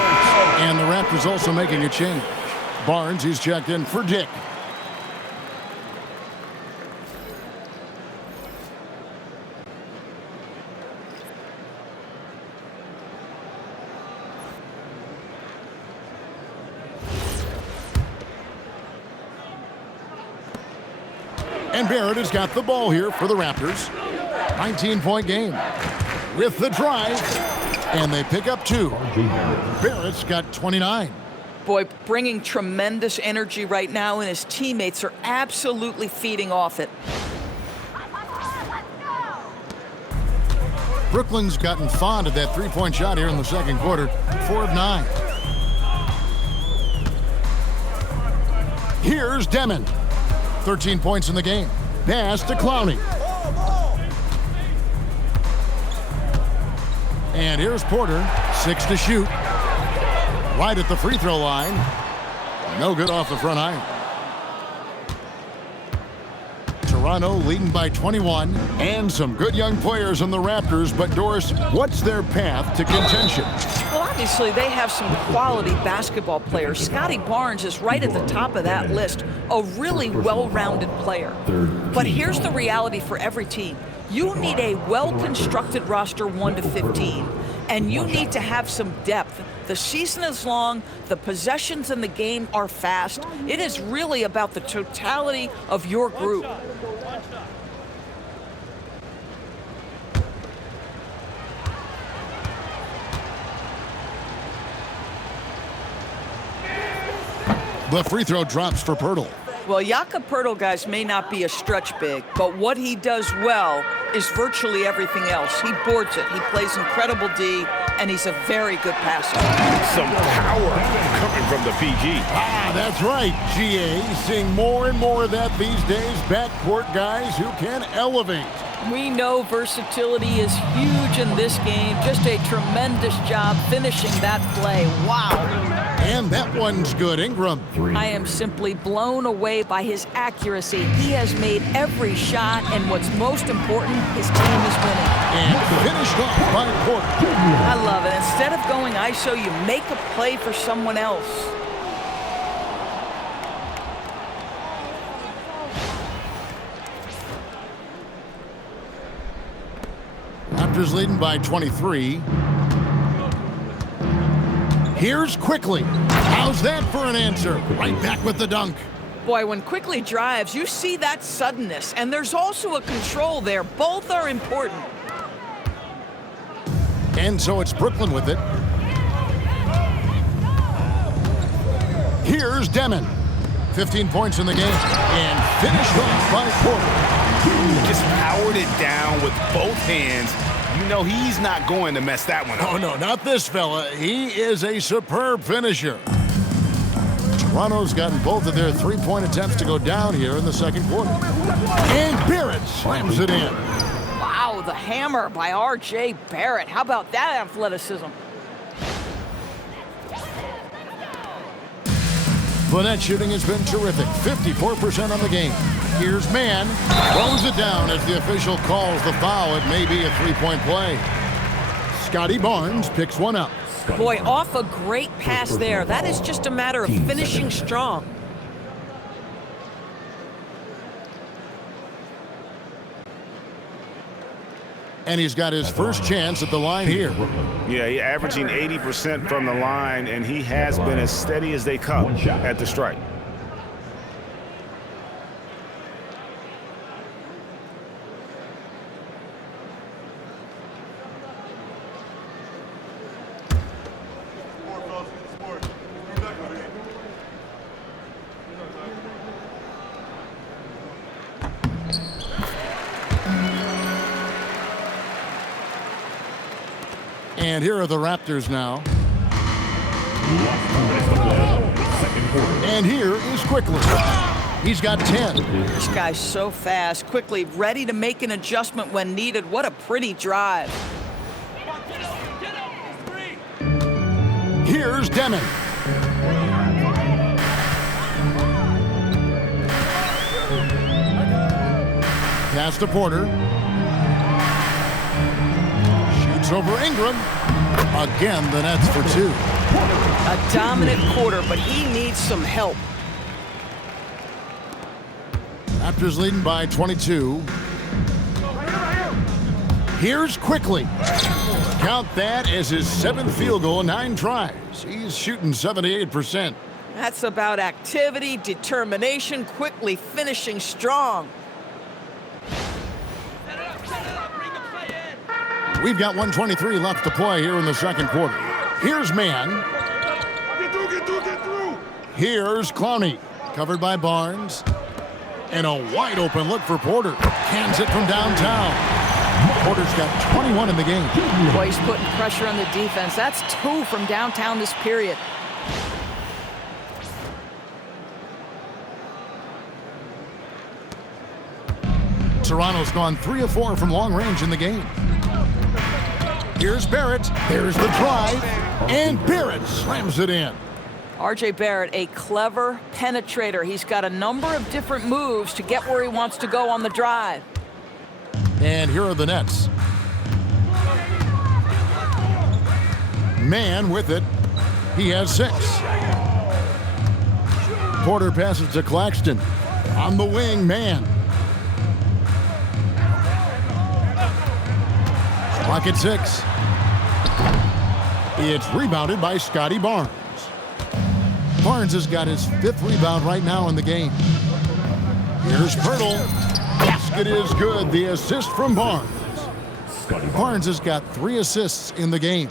And the Raptors also making a change. Barnes, he's checked in for Dick. And Barrett has got the ball here for the Raptors. 19-point game. With the drive. And they pick up 2. Barrett's got 29. Boy, bringing tremendous energy right now, and his teammates are absolutely feeding off it. Brooklyn's gotten fond of that three-point shot here in the second quarter. 4 of 9. Here's Demon. 13 points in the game. Pass to Clowney. And here's Porter, 6 to shoot. Right at the free throw line. No good off the front iron. Toronto leading by 21. And some good young players on the Raptors. But, Doris, what's their path to contention? Well, obviously, they have some quality basketball players. Scotty Barnes is right at the top of that list. A really well-rounded player. But here's the reality for every team. You need a well-constructed roster 1 to 15. And you need to have some depth. The season is long. The possessions in the game are fast. It is really about the totality of your group. The free throw drops for Poeltl. Well, Jakob Poeltl, guys, may not be a stretch big, but what he does well is virtually everything else. He boards it. He plays incredible D, and he's a very good passer. Some power coming from the PG. Ah, that's right, GA. Seeing more and more of that these days. Backcourt guys who can elevate. We know versatility is huge in this game. Just a tremendous job finishing that play. Wow. And that one's good. Ingram. I am simply blown away by his accuracy. He has made every shot, and what's most important, his team is winning. And finished off by Porter. I love it. Instead of going ISO, you make a play for someone else. Raptors leading by 23. Here's Quickly. How's that for an answer? Right back with the dunk. Boy, when Quickly drives, you see that suddenness, and there's also a control there. Both are important. And so it's Brooklyn with it. Here's Demon. 15 points in the game. And finished off by Porter. Just powered it down with both hands. You know he's not going to mess that one up. Oh, no, not this fella. He is a superb finisher. Toronto's gotten both of their three-point attempts to go down here in the second quarter. And Barrett slams it in. Wow, the hammer by R.J. Barrett. How about that athleticism? The net shooting has been terrific. 54% on the game. Here's Mann. Throws it down as the official calls the foul. It may be a three-point play. Scotty Barnes picks one up. Boy, off a great pass there. That is just a matter of finishing strong. And he's got his first chance at the line here. Yeah, he's averaging 80% from the line, and he has been as steady as they come at the strike. And here are the Raptors now. And here is Quickly. He's got 10. This guy's so fast, quickly ready to make an adjustment when needed. What a pretty drive. Here's Demon. Pass to Porter. Shoots over Ingram. Again, the Nets for two. A dominant quarter, but he needs some help. Raptors leading by 22. Here's Quickly. Count that as his 7th field goal in 9 tries. He's shooting 78%. That's about activity, determination, quickly finishing strong. We've got 1:23 left to play here in the second quarter. Here's Mann. Get through. Here's Clowney. Covered by Barnes. And a wide open look for Porter. Cans it from downtown. Porter's got 21 in the game. Boy, he's putting pressure on the defense. That's 2 from downtown this period. Toronto's gone 3 of 4 from long range in the game. Here's Barrett. There's the drive. And Barrett slams it in. R.J. Barrett, a clever penetrator. He's got a number of different moves to get where he wants to go on the drive. And here are the Nets. Mann with it. He has 6. Porter passes to Claxton. On the wing, Mann. Clock at 6. It's rebounded by Scotty Barnes. Barnes has got his 5th rebound right now in the game. Here's Pirtle. Basket is good. The assist from Barnes. Barnes has got 3 assists in the game.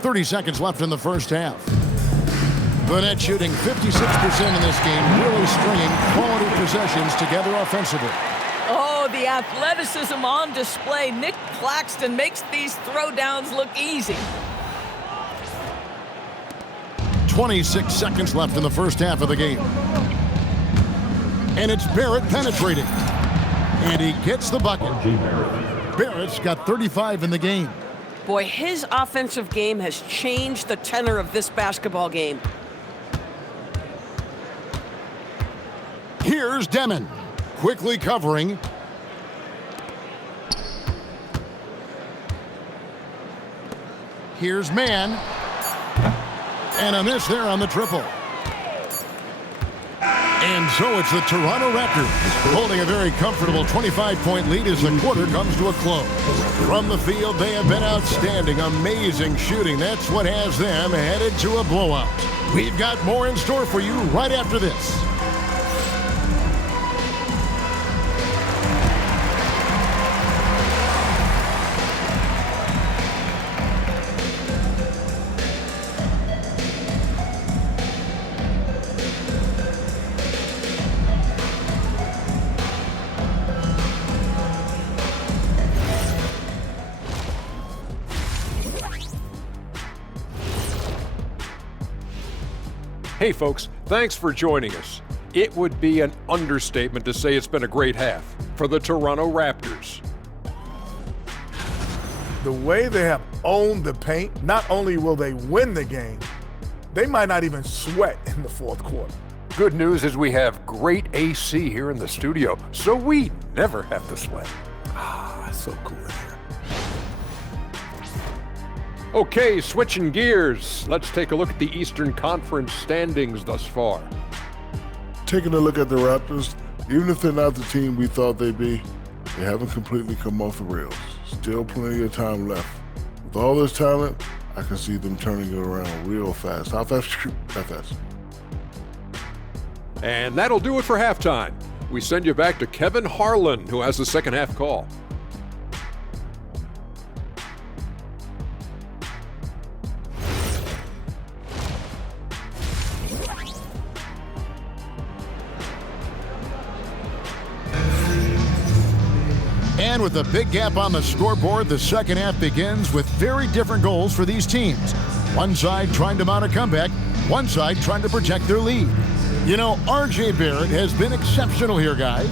30 seconds left in the first half. The Nets shooting 56% in this game, really stringing quality possessions together offensively. Oh, the athleticism on display. Nick Claxton makes these throwdowns look easy. 26 seconds left in the first half of the game. And it's Barrett penetrating. And he gets the bucket. Barrett's got 35 in the game. Boy, his offensive game has changed the tenor of this basketball game. Here's Demon, quickly covering. Here's Mann. And a miss there on the triple. And so it's the Toronto Raptors holding a very comfortable 25-point lead as the quarter comes to a close. From the field, they have been outstanding, amazing shooting. That's what has them headed to a blowout. We've got more in store for you right after this. Hey folks, thanks for joining us. It would be an understatement to say it's been a great half for the Toronto Raptors. The way they have owned the paint, not only will they win the game, they might not even sweat in the fourth quarter. Good news is we have great AC here in the studio, so we never have to sweat. That's so cool in here. Okay, switching gears. Let's take a look at the Eastern Conference standings thus far. Taking a look at the Raptors, even if they're not the team we thought they'd be, they haven't completely come off the rails. Still plenty of time left. With all this talent, I can see them turning it around real fast. How fast? How fast? And that'll do it for halftime. We send you back to Kevin Harlan, who has the second half call. And with a big gap on the scoreboard, the second half begins with very different goals for these teams. One side trying to mount a comeback, one side trying to protect their lead. You know, R.J. Barrett has been exceptional here, guys.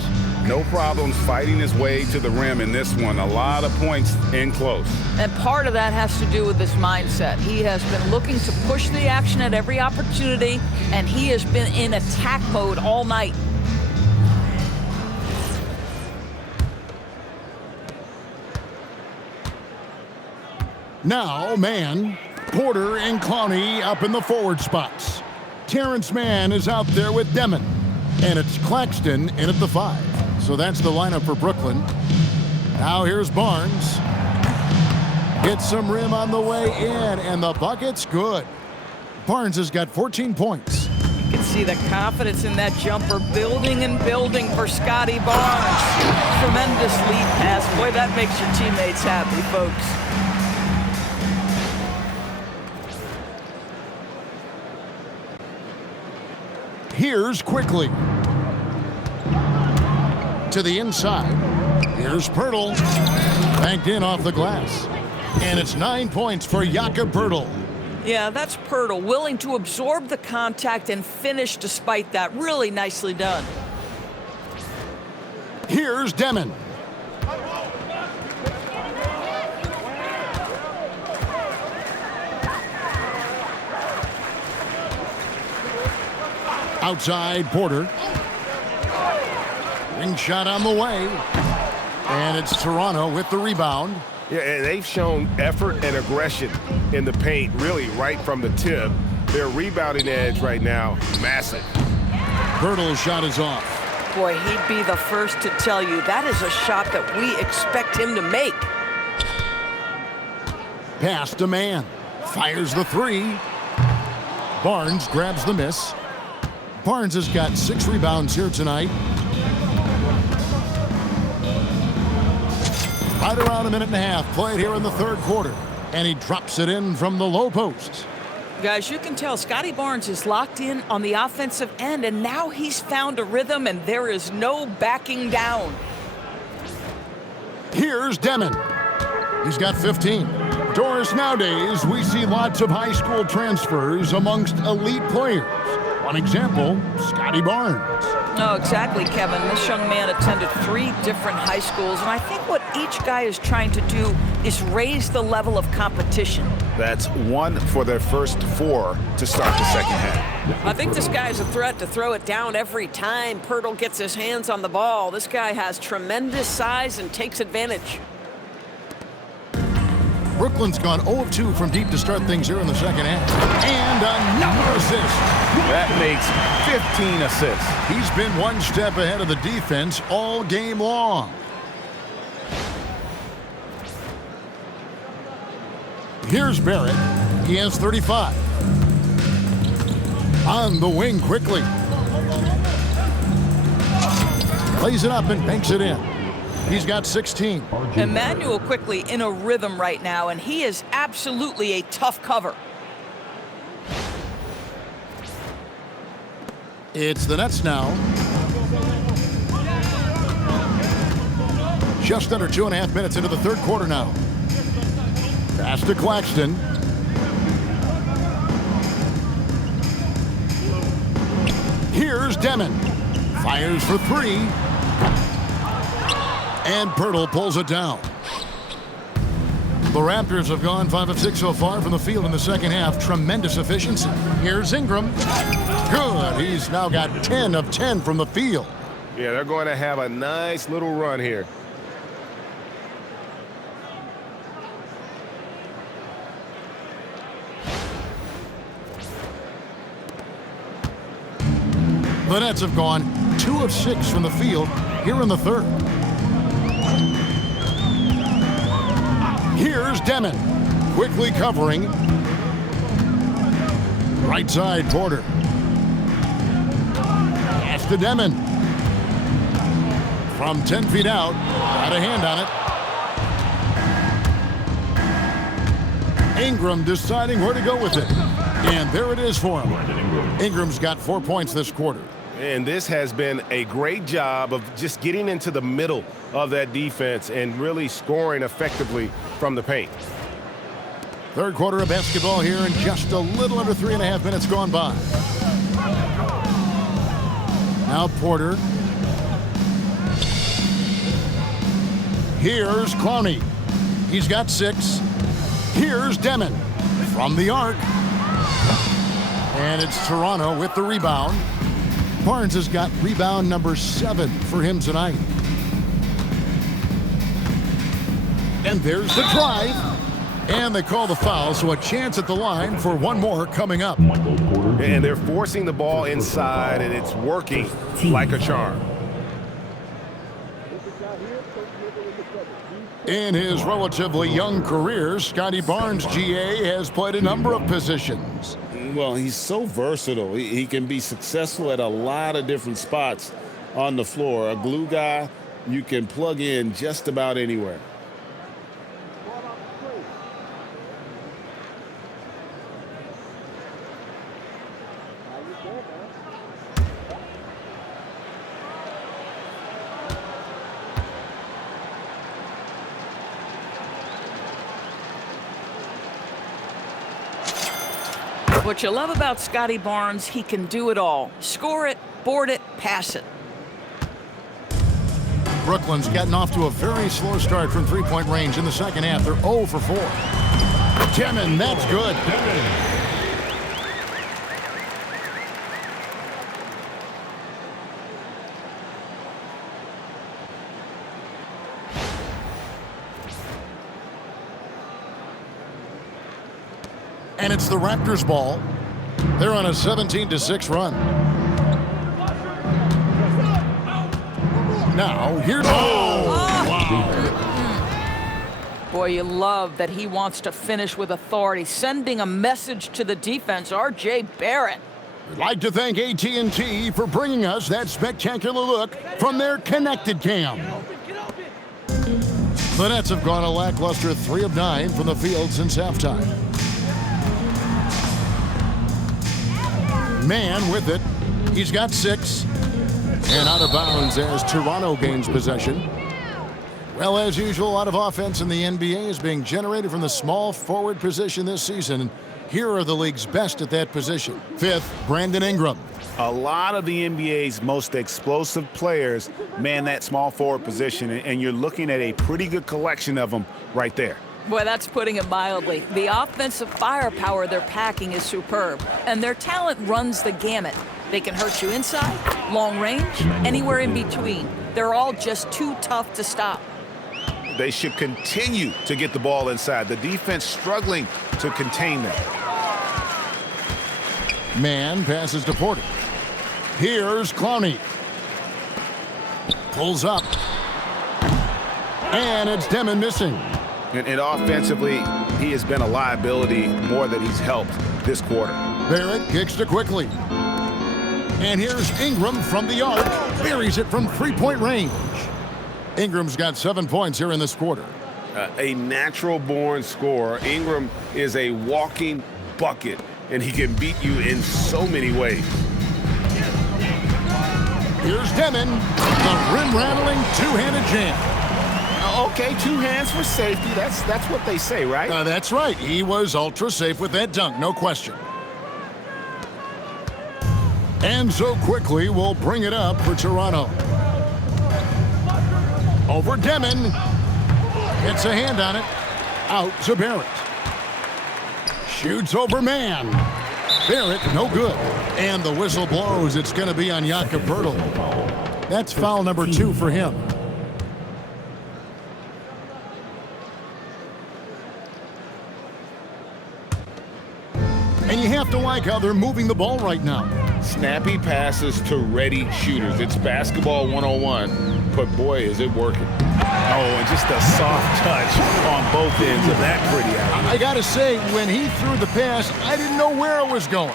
No problems fighting his way to the rim in this one. A lot of points in close. And part of that has to do with his mindset. He has been looking to push the action at every opportunity, and he has been in attack mode all night. Now, Mann, Porter, and Clowney up in the forward spots. Terance Mann is out there with Demon. And it's Claxton in at the 5. So that's the lineup for Brooklyn. Now here's Barnes. Gets some rim on the way in, and the bucket's good. Barnes has got 14 points. You can see the confidence in that jumper building and building for Scotty Barnes. Tremendous lead pass. Boy, that makes your teammates happy, folks. Here's quickly. To the inside. Here's Pirtle. Banked in off the glass. And it's 9 points for Jakob Pirtle. Yeah, that's Pirtle, willing to absorb the contact and finish despite that. Really nicely done. Here's Demon. Outside, Porter. Ring shot on the way. And it's Toronto with the rebound. Yeah, and they've shown effort and aggression in the paint, really right from the tip. Their rebounding edge right now, massive. Bertle's shot is off. Boy, he'd be the first to tell you that is a shot that we expect him to make. Pass to Mann. Fires the three. Barnes grabs the miss. Barnes has got 6 rebounds here tonight. Right around a minute and a half played here in the third quarter. And he drops it in from the low post. Guys, you can tell Scotty Barnes is locked in on the offensive end, and now he's found a rhythm, and there is no backing down. Here's Demon. He's got 15. Doris, nowadays, we see lots of high school transfers amongst elite players. One example, Scotty Barnes. No, exactly, Kevin. This young man attended 3 different high schools, and I think what each guy is trying to do is raise the level of competition. That's 1 for their first 4 to start the second half. I think this guy's a threat to throw it down every time Pirtle gets his hands on the ball. This guy has tremendous size and takes advantage. Brooklyn's gone 0 of 2 from deep to start things here in the second half. And another assist. That makes 15 assists. He's been one step ahead of the defense all game long. Here's Barrett. He has 35. On the wing quickly. Plays it up and banks it in. He's got 16. Emmanuel quickly in a rhythm right now, and he is absolutely a tough cover. It's the Nets now. Just under 2.5 minutes into the third quarter now. Pass to Claxton. Here's Demon. Fires for 3. And Pirtle pulls it down. The Raptors have gone 5 of 6 so far from the field in the second half. Tremendous efficiency. Here's Ingram. Good. He's now got 10 of 10 from the field. Yeah, they're going to have a nice little run here. The Nets have gone 2 of 6 from the field here in the third. Here's Demon, quickly covering. Right side, Porter. Pass to Demon. From 10 feet out, got a hand on it. Ingram deciding where to go with it. And there it is for him. Ingram's got 4 points this quarter. And this has been a great job of just getting into the middle of that defense and really scoring effectively from the paint. Third quarter of basketball here and just a little under 3.5 minutes gone by. Now Porter. Here's Clowney. He's got 6. Here's Demon from the arc. And it's Toronto with the rebound. Barnes has got rebound number 7 for him tonight. And there's the drive. And they call the foul, so a chance at the line for one more coming up. And they're forcing the ball inside, and it's working like a charm. In his relatively young career, Scotty Barnes, GA, has played a number of positions. Well, he's so versatile. He can be successful at a lot of different spots on the floor. A glue guy, you can plug in just about anywhere. What you love about Scotty Barnes, he can do it all. Score it, board it, pass it. Brooklyn's gotten off to a very slow start from three-point range in the second half. They're 0 for 4. Demon, that's good. And it's the Raptors' ball. They're on a 17-6 run. Now, here's... Boy, you love that he wants to finish with authority, sending a message to the defense. R.J. Barrett. We'd like to thank AT&T for bringing us that spectacular look from their connected cam. The Nets have gone a lackluster 3 of 9 from the field since halftime. Mann with it. He's got 6. And out of bounds as Toronto gains possession. Well, as usual, a lot of offense in the NBA is being generated from the small forward position this season. And here are the league's best at that position. 5th, Brandon Ingram. A lot of the NBA's most explosive players man that small forward position, and you're looking at a pretty good collection of them right there. Boy, that's putting it mildly. The offensive firepower they're packing is superb, and their talent runs the gamut. They can hurt you inside, long range, anywhere in between. They're all just too tough to stop. They should continue to get the ball inside. The defense struggling to contain them. Mann passes to Porter. Here's Clowney. Pulls up. And it's Demon missing. And offensively, he has been a liability more than he's helped this quarter. Barrett kicks to quickly. And here's Ingram from the arc. Buries it from three-point range. Ingram's got 7 points here in this quarter. A natural-born scorer. Ingram is a walking bucket, and he can beat you in so many ways. Here's Demon, the rim-rattling two-handed jam. Okay, 2 hands for safety. That's what they say, right? That's right. He was ultra-safe with that dunk, no question. And so quickly, we'll bring it up for Toronto. Over Demon. Gets a hand on it. Out to Barrett. Shoots over Mann. Barrett, no good. And the whistle blows. It's going to be on Jakob Poeltl. That's foul number 2 for him. And you have to like how they're moving the ball right now. Snappy passes to ready shooters. It's basketball 101, but boy, is it working. Oh, and just a soft touch on both ends of that pretty alley. I got to say, when he threw the pass, I didn't know where it was going.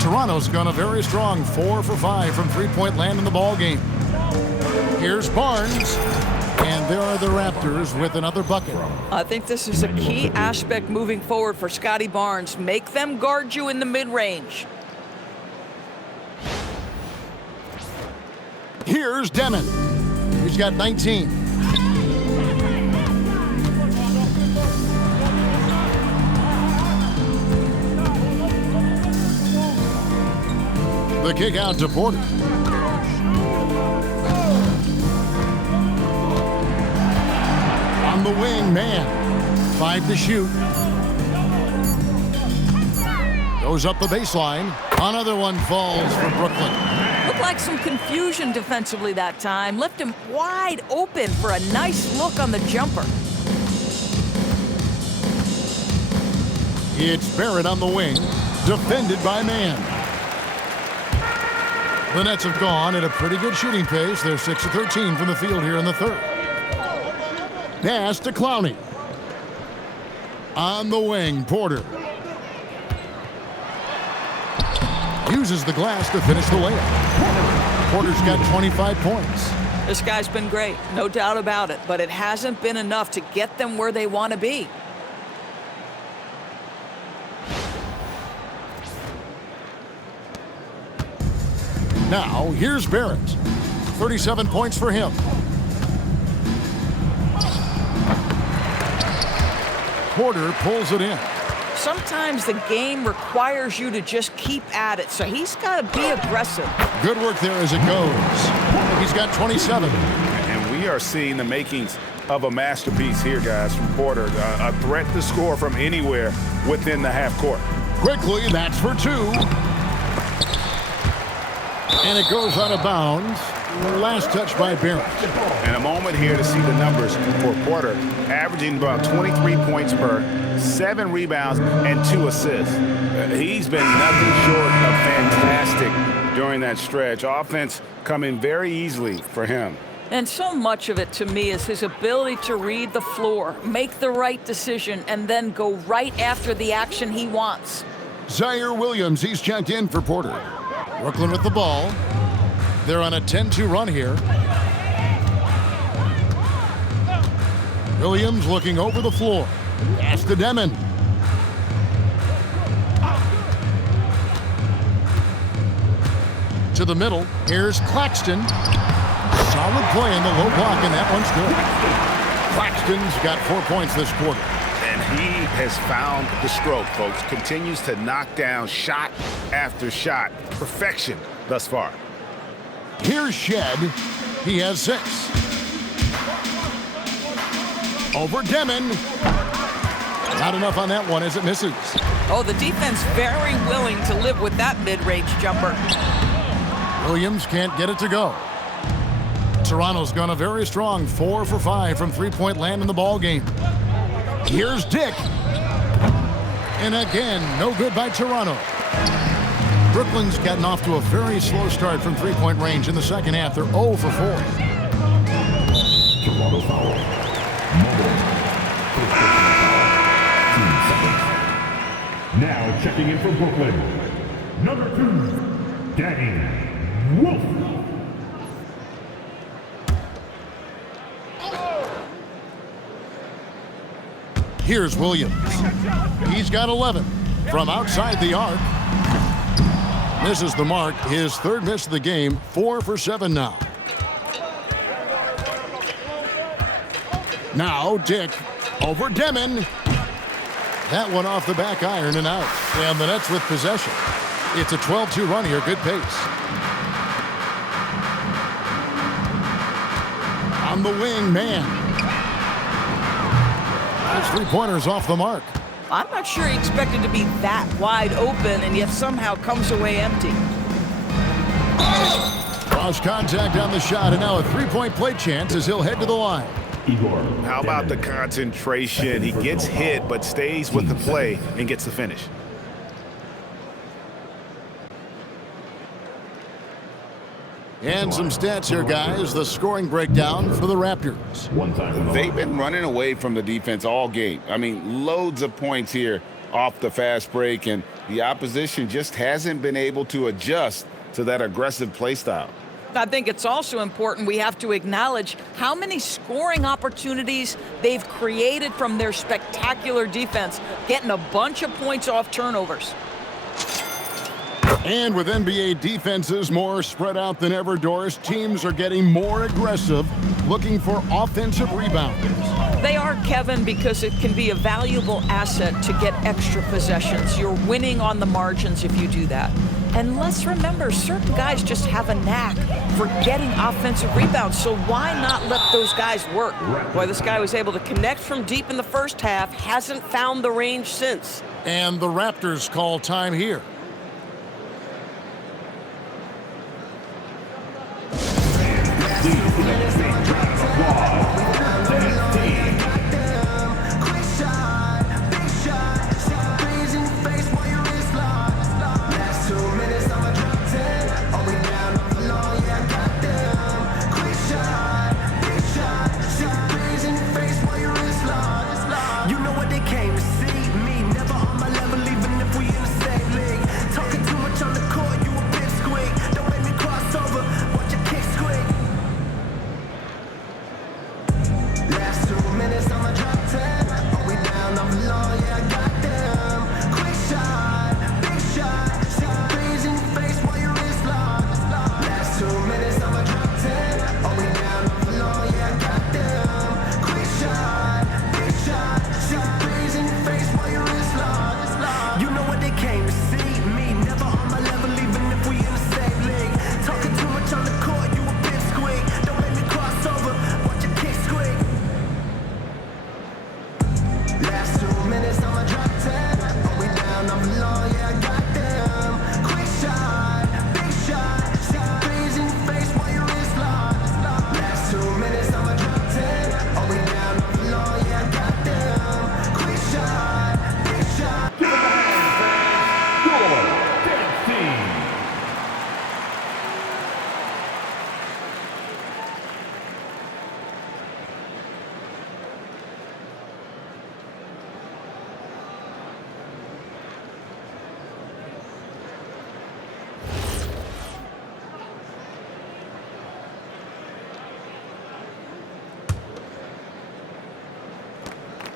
Toronto's gone a very strong 4 for 5 from three-point land in the ball game. Here's Barnes, and there are the Raptors with another bucket. I think this is a key aspect moving forward for Scotty Barnes. Make them guard you in the mid-range. Here's Demon. He's got 19. The kick out to Porter. On the wing, Mann. 5 to shoot. Goes up the baseline. Another one falls for Brooklyn. Looked like some confusion defensively that time. Left him wide open for a nice look on the jumper. It's Barrett on the wing. Defended by Mann. The Nets have gone at a pretty good shooting pace. They're 6 of 13 from the field here in the third. Pass to Clowney. On the wing, Porter. Uses the glass to finish the layup. Porter's got 25 points. This guy's been great, no doubt about it, but it hasn't been enough to get them where they want to be. Now, here's Barrett. 37 points for him. Porter pulls it in. Sometimes the game requires you to just keep at it, so he's got to be aggressive. Good work there as it goes. He's got 27. And we are seeing the makings of a masterpiece here, guys, from Porter. A threat to score from anywhere within the half court. Quickly, that's for 2. And it goes out of bounds. Last touch by Barrett. And a moment here to see the numbers for Porter, averaging about 23 points per, 7 rebounds, and 2 assists. He's been nothing short of fantastic during that stretch. Offense coming very easily for him. And so much of it, to me, is his ability to read the floor, make the right decision, and then go right after the action he wants. Zaire Williams, he's checked in for Porter. Brooklyn with the ball. They're on a 10-2 run here. Williams looking over the floor. Pass to Demon. To the middle. Here's Claxton. Solid play in the low block, and that one's good. Claxton's got 4 points this quarter. And he has found the stroke, folks. Continues to knock down shot after shot. Perfection thus far. Here's Shed. He has 6. Over Demon. Not enough on that one as it misses. Oh, the defense very willing to live with that mid-range jumper. Williams can't get it to go. Toronto's gone a very strong 4 for 5 from three-point land in the ball game. Here's Dick. And again, no good by Toronto. Brooklyn's gotten off to a very slow start from three-point range in the second half. They're 0 for 4. Toronto foul. Now checking in for Brooklyn, number 2, Danny Wolf. Here's Williams. He's got 11 from outside the arc. Misses the mark. His third miss of the game. 4 for 7 now. Now Dick over Demon. That one off the back iron and out. And the Nets with possession. It's a 12-2 run here. Good pace. On the wing, Mann. Those three-pointers off the mark. I'm not sure he expected to be that wide open and yet somehow comes away empty. Cross contact on the shot, and now a three-point play chance as he'll head to the line. How about the concentration? He gets hit but stays with the play and gets the finish. And some stats here, guys. The scoring breakdown for the Raptors. They've been running away from the defense all game. I mean, loads of points here off the fast break, and the opposition just hasn't been able to adjust to that aggressive play style. I think it's also important we have to acknowledge how many scoring opportunities they've created from their spectacular defense, getting a bunch of points off turnovers. And with NBA defenses more spread out than ever, Doris, teams are getting more aggressive, looking for offensive rebounds. They are, Kevin, because it can be a valuable asset to get extra possessions. You're winning on the margins if you do that. And let's remember, certain guys just have a knack for getting offensive rebounds, so why not let those guys work? Boy, this guy was able to connect from deep in the first half, hasn't found the range since. And the Raptors call time here.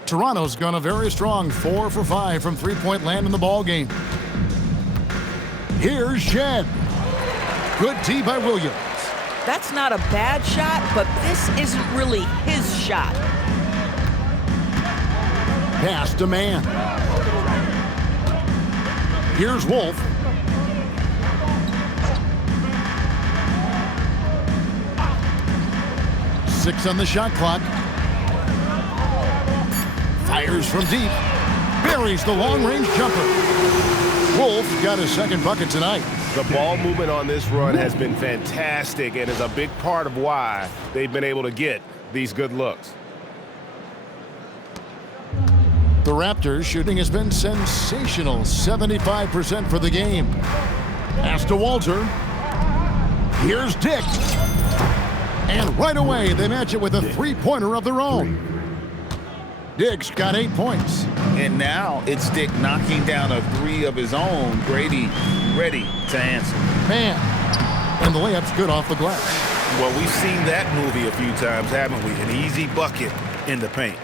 Toronto's gone a very strong 4 for 5 from three-point land in the ball game. Here's Shed. Good D by Williams. That's not a bad shot, but this isn't really his shot. Pass to Mann. Here's Wolf. Six on the shot clock. Fires from deep. Buries the long-range jumper. Wolf got his second bucket tonight. The ball movement on this run has been fantastic and is a big part of why they've been able to get these good looks. The Raptors' shooting has been sensational, 75% for the game. Pass to Walter. Here's Dick. And right away, they match it with a three-pointer of their own. Dick's got 8 points. And now it's Dick knocking down a three of his own. Brady ready to answer. Mann. And the layup's good off the glass. Well, we've seen that movie a few times, haven't we? An easy bucket in the paint.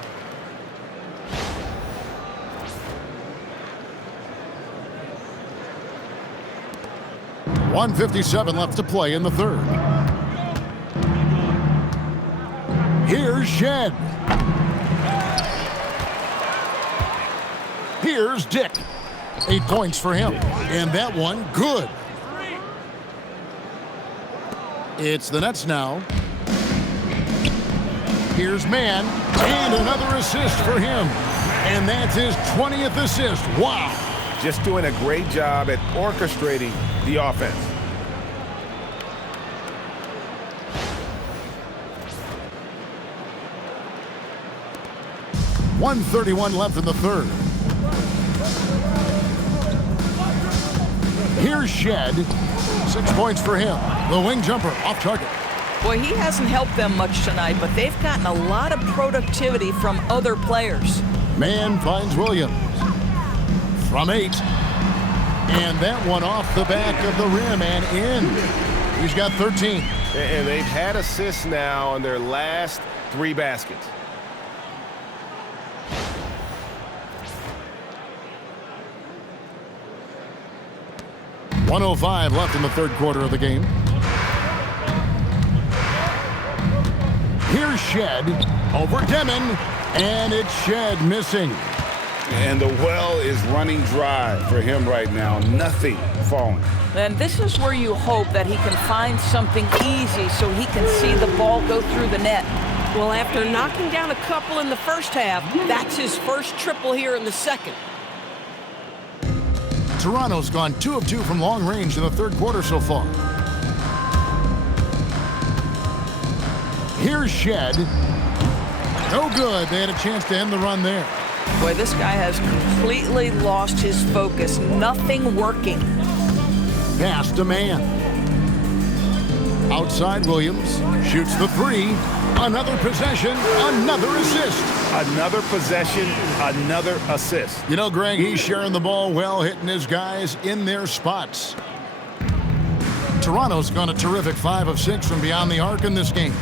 .157 left to play in the third. Here's Shed. Here's Dick. 8 points for him. And that one, good. It's the Nets now. Here's Mann. And another assist for him. And that's his 20th assist. Wow. Just doing a great job at orchestrating the offense. .131 left in the third. Here's Shed. 6 points for him. The wing jumper off target. Boy, he hasn't helped them much tonight, but they've gotten a lot of productivity from other players. Mann finds Williams. From 8. And that one off the back of the rim and in. He's got 13. And they've had assists now on their last 3 baskets. .105 left in the third quarter of the game. Here's Shed over Demon, and it's Shed missing. And the well is running dry for him right now. Nothing falling. And this is where you hope that he can find something easy so he can see the ball go through the net. Well, after knocking down a couple in the first half, that's his first triple here in the second. Toronto's gone 2 of 2 from long range in the third quarter so far. Here's Shed. No good. They had a chance to end the run there. Boy, this guy has completely lost his focus. Nothing working. Pass to Mann. Outside Williams. Shoots the 3. Another possession. Another assist. Another possession. Another assist. You know, Greg, he's sharing the ball well, hitting his guys in their spots. Toronto's gone a terrific 5 of 6 from beyond the arc in this game.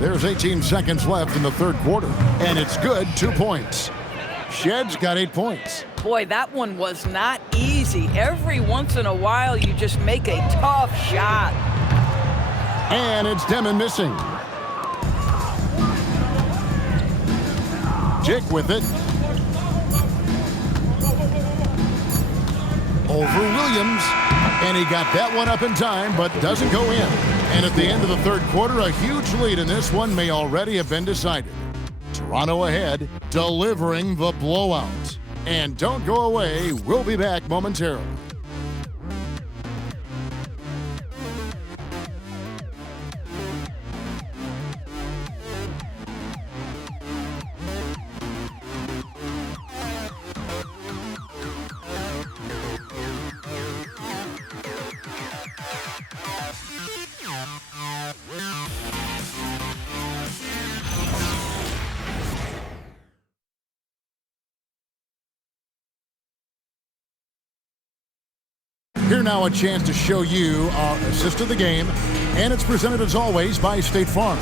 There's 18 seconds left in the third quarter, and it's good. 2 points. Shed's got 8 points. Boy, that one was not easy. Every once in a while, you just make a tough shot. And it's Demon missing. Dick with it. Over Williams. And he got that one up in time, but doesn't go in. And at the end of the third quarter, a huge lead in this one may already have been decided. Toronto ahead, delivering the blowout. And don't go away. We'll be back momentarily. Here now a chance to show you our assist of the game, and it's presented as always by State Farm.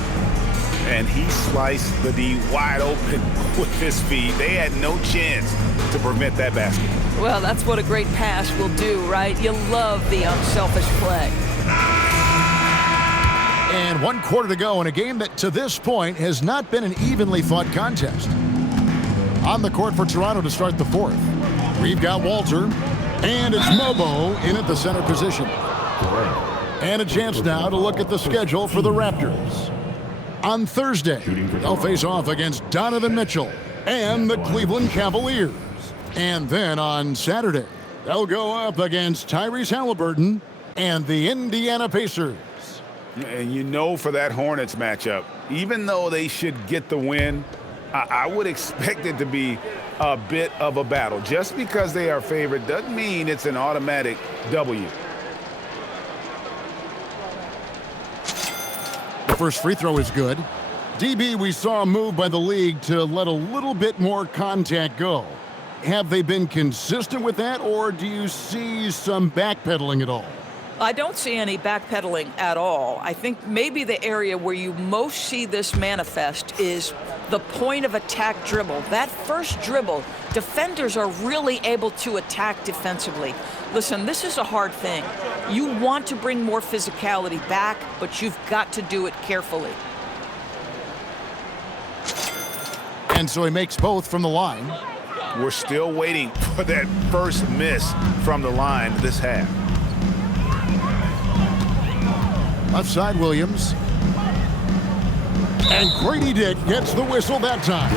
and he sliced the D wide open with his feet. They had no chance to prevent that basket. Well, that's what a great pass will do, right? You love the unselfish play. And 1 quarter to go in a game that to this point has not been an evenly fought contest. On the court for Toronto to start the fourth, we've got Walter, and it's Mobo in at the center position. And a chance now to look at the schedule for the Raptors. On Thursday, they'll face off against Donovan Mitchell and the Cleveland Cavaliers. And then on Saturday, they'll go up against Tyrese Halliburton and the Indiana Pacers. And you know, for that Hornets matchup, even though they should get the win, I would expect it to be a bit of a battle. Just because they are favored doesn't mean it's an automatic W. The first free throw is good. DB, we saw a move by the league to let a little bit more contact go. Have they been consistent with that, or do you see some backpedaling at all? I don't see any backpedaling at all. I think maybe the area where you most see this manifest is the point of attack dribble. That first dribble, defenders are really able to attack defensively. Listen, this is a hard thing. You want to bring more physicality back, but you've got to do it carefully. And so he makes both from the line. We're still waiting for that first miss from the line this half. Left side, Williams. And Grady Dick gets the whistle that time.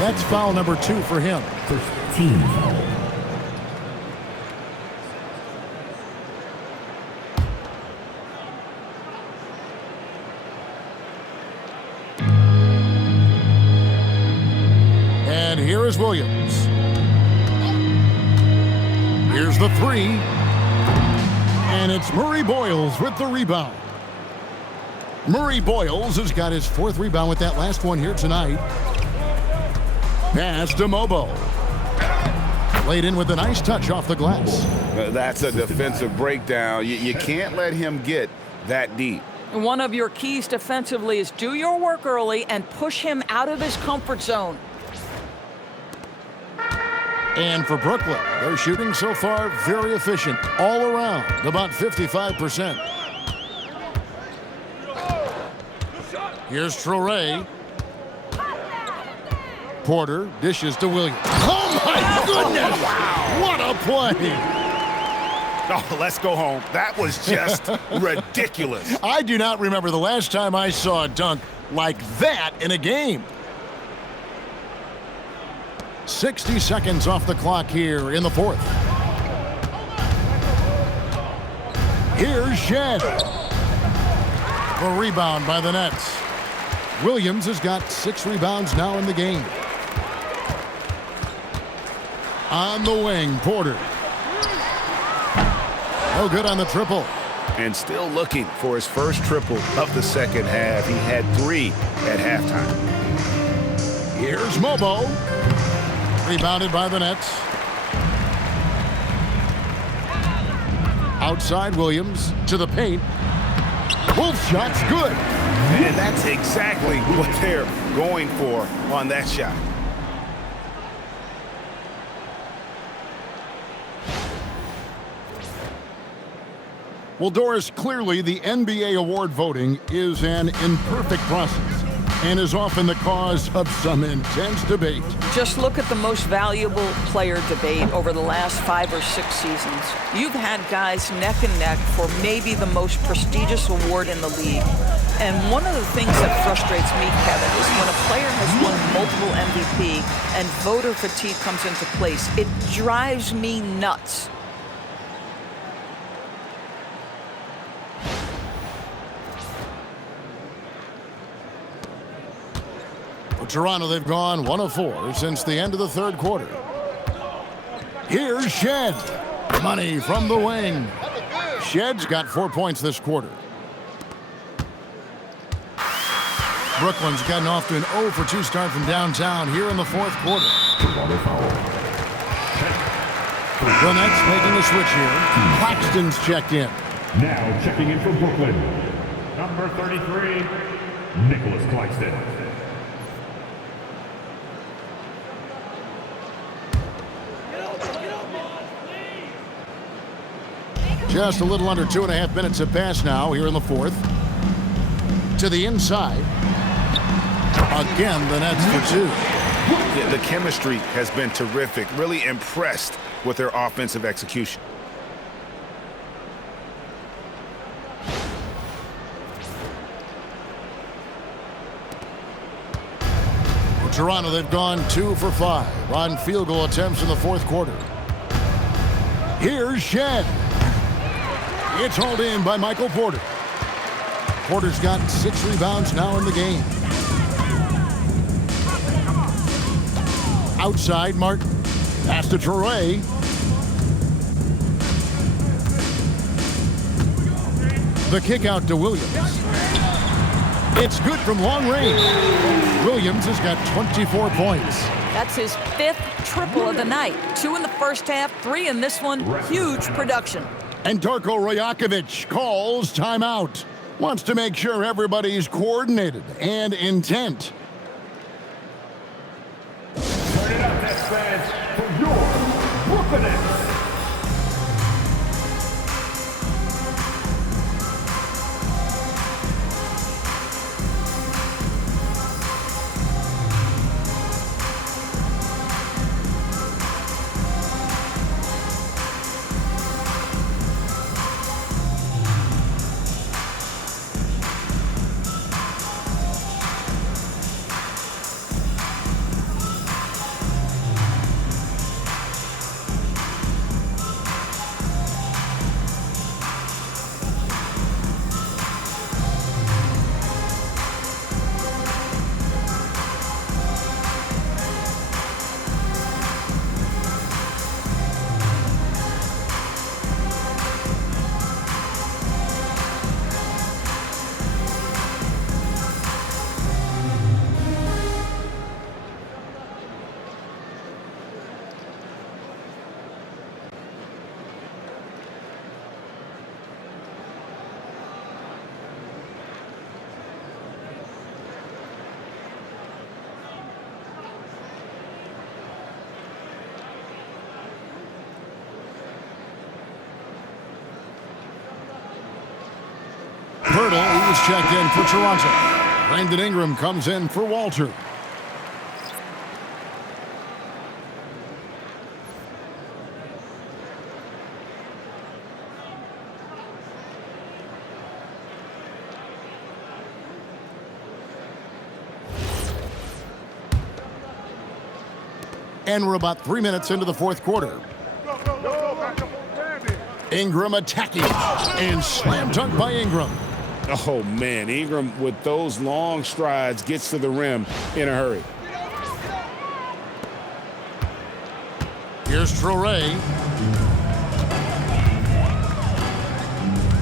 That's foul number 2 for him. And here is Williams. Here's the 3. And it's Murray Boyles with the rebound. Murray Boyles has got his 4th rebound with that last one here tonight. Pass to Mobo. Laid in with a nice touch off the glass. That's a defensive breakdown. You can't let him get that deep. One of your keys defensively is do your work early and push him out of his comfort zone. And for Brooklyn, they're shooting so far very efficient all around, about 55%. Here's Traoré. Porter dishes to Williams. Oh my goodness! What a play! Oh, let's go home. That was just ridiculous. I do not remember the last time I saw a dunk like that in a game. 60 seconds off the clock here in the fourth. Here's Shed. A rebound by the Nets. Williams has got 6 rebounds now in the game. On the wing, Porter. No good on the triple. And still looking for his first triple of the second half. He had 3 at halftime. Here's Mobo. Rebounded by the Nets. Outside Williams to the paint. Both shots good. And that's exactly what they're going for on that shot. Well, Doris, clearly the NBA award voting is an imperfect process and is often the cause of some intense debate. Just look at the most valuable player debate over the last 5 or 6 seasons. You've had guys neck and neck for maybe the most prestigious award in the league. And one of the things that frustrates me, Kevin, is when a player has won multiple MVP and voter fatigue comes into place. It drives me nuts. For Toronto, they've gone 1 of 4 since the end of the third quarter. Here's Shed. Money from the wing. Shed's got 4 points this quarter. Brooklyn's gotten off to an 0 for 2 start from downtown here in the fourth quarter. The Nets making a switch here. Claxton's checked in. Now checking in for Brooklyn, number 33, Nicholas Claxton. Just a little under 2.5 minutes have passed now here in the fourth. To the inside. Again, the Nets for two. Yeah, the chemistry has been terrific. Really impressed with their offensive execution. For Toronto, they've gone 2 for 5 on field goal attempts in the fourth quarter. Here's Shed. It's hauled in by Michael Porter. Porter's got 6 rebounds now in the game. Outside, Martin. Pass to Torrey. The kick out to Williams. It's good from long range. Williams has got 24 points. That's his 5th triple of the night. 2 in the first half, 3 in this one. Huge production. And Darko Rajakovic calls timeout. Wants to make sure everybody's coordinated and intent. Turn it up, Nets fans, for your Brooklyn Nets. Pirtle is checked in for Toronto. Brandon Ingram comes in for Walter. And we're about 3 minutes into the fourth quarter. Ingram attacking and slam dunk by Ingram. Oh, man, Ingram with those long strides gets to the rim in a hurry. Here's Torrey.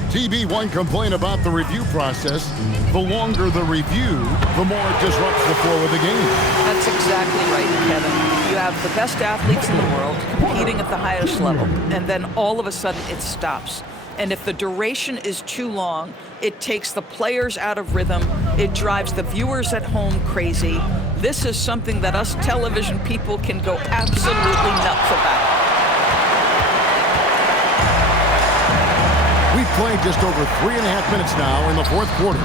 TB, one complaint about the review process. The longer the review, the more it disrupts the flow of the game. That's exactly right, Kevin. You have the best athletes in the world competing at the highest level, and then all of a sudden it stops. And if the duration is too long, it takes the players out of rhythm. It drives the viewers at home crazy. This is something that us television people can go absolutely nuts about. We've played just over 3.5 minutes now in the fourth quarter.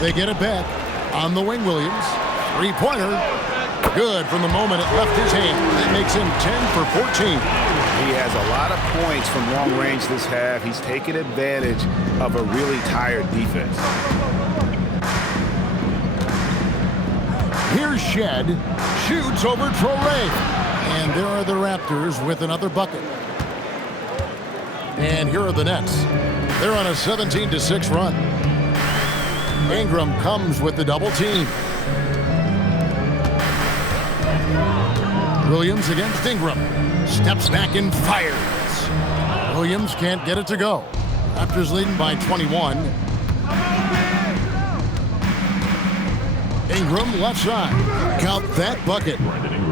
They get it back on the wing. Williams, three-pointer. Good from the moment it left his hand. That makes him 10 for 14. He has a lot of points from long range this half. He's taken advantage of a really tired defense. Here's Shed. Shoots over Torrey. And there are the Raptors with another bucket. And here are the Nets. They're on a 17-6 run. Ingram comes with the double team. Williams against Ingram. Steps back and fires. Williams can't get it to go. Raptors leading by 21. Ingram left side. Count that bucket.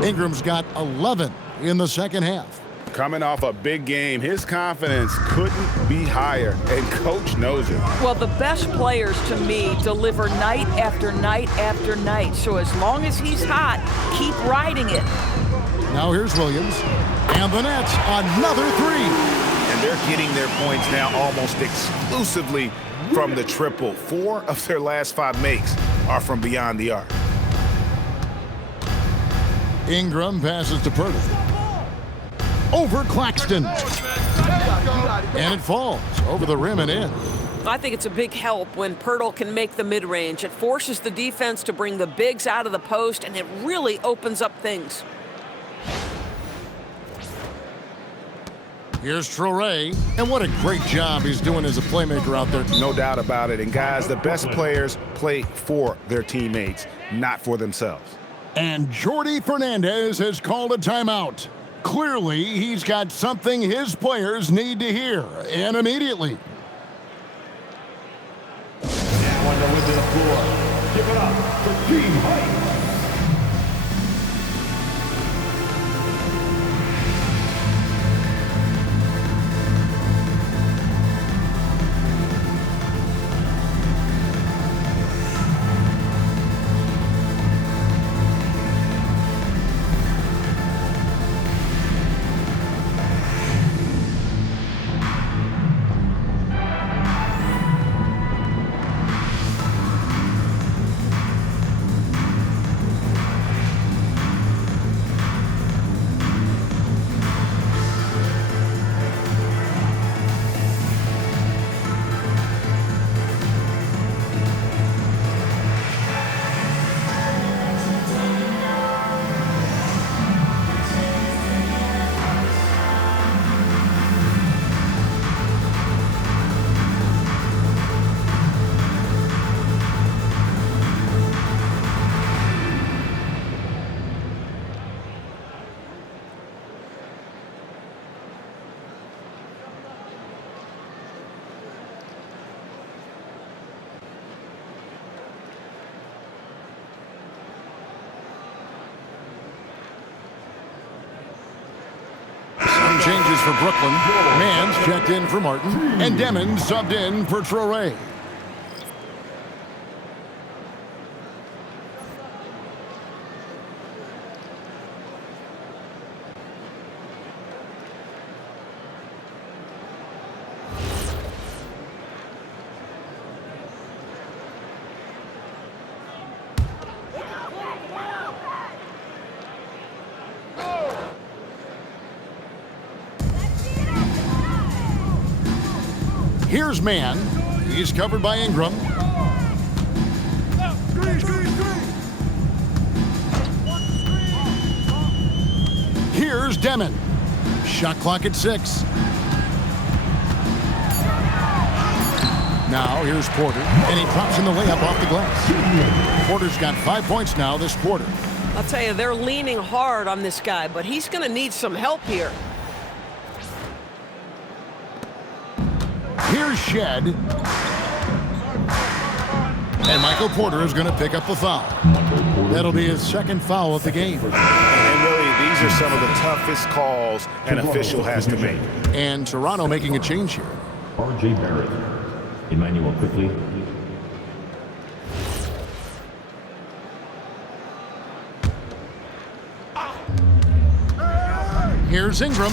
Ingram's got 11 in the second half. Coming off a big game, his confidence couldn't be higher, and Coach knows it. Well, the best players, to me, deliver night after night after night. So as long as he's hot, keep riding it. Now here's Williams, and the Nets, another three. And they're getting their points now almost exclusively from the triple. 4 of their last 5 makes are from beyond the arc. Ingram passes to Purdy. Over Claxton. And it falls over the rim and in. I think it's a big help when Pirtle can make the mid-range. It forces the defense to bring the bigs out of the post, and it really opens up things. Here's Traore, and what a great job he's doing as a playmaker out there. No doubt about it. And guys, the best players play for their teammates, not for themselves. And Jordi Fernandez has called a timeout. Clearly, he's got something his players need to hear, and immediately. Now on the width of the floor, give it up for Team Height. Changes for Brooklyn. Mann's checked in for Martin, and Demon subbed in for Traore. Here's Mann. He's covered by Ingram. Here's Demon. Shot clock at 6. Now here's Porter, and he drops in the layup off the glass. Porter's got 5 points now this quarter. I'll tell you, they're leaning hard on this guy, but he's going to need some help here. Here's Shed. And Michael Porter is going to pick up the foul. That'll be his second foul of the game. And really, these are some of the toughest calls an official has to make. And Toronto making a change here. R.J. Barrett. Emmanuel quickly. Here's Ingram.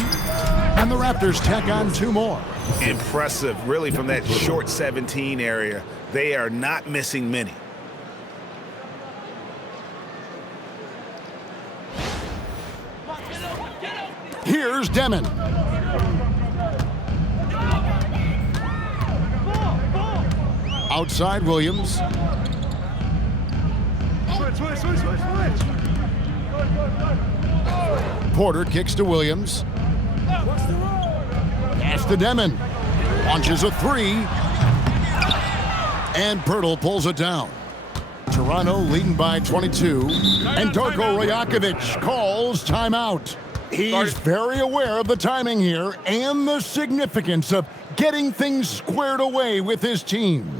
And the Raptors tack on 2 more. Impressive, really, from that short 17 area. They are not missing many. Here's Demon. Outside Williams. Porter kicks to Williams. Pass to Demon. Launches a 3. And Pirtle pulls it down. Toronto leading by 22. And Darko Rajakovic calls timeout. He's very aware of the timing here and the significance of getting things squared away with his team.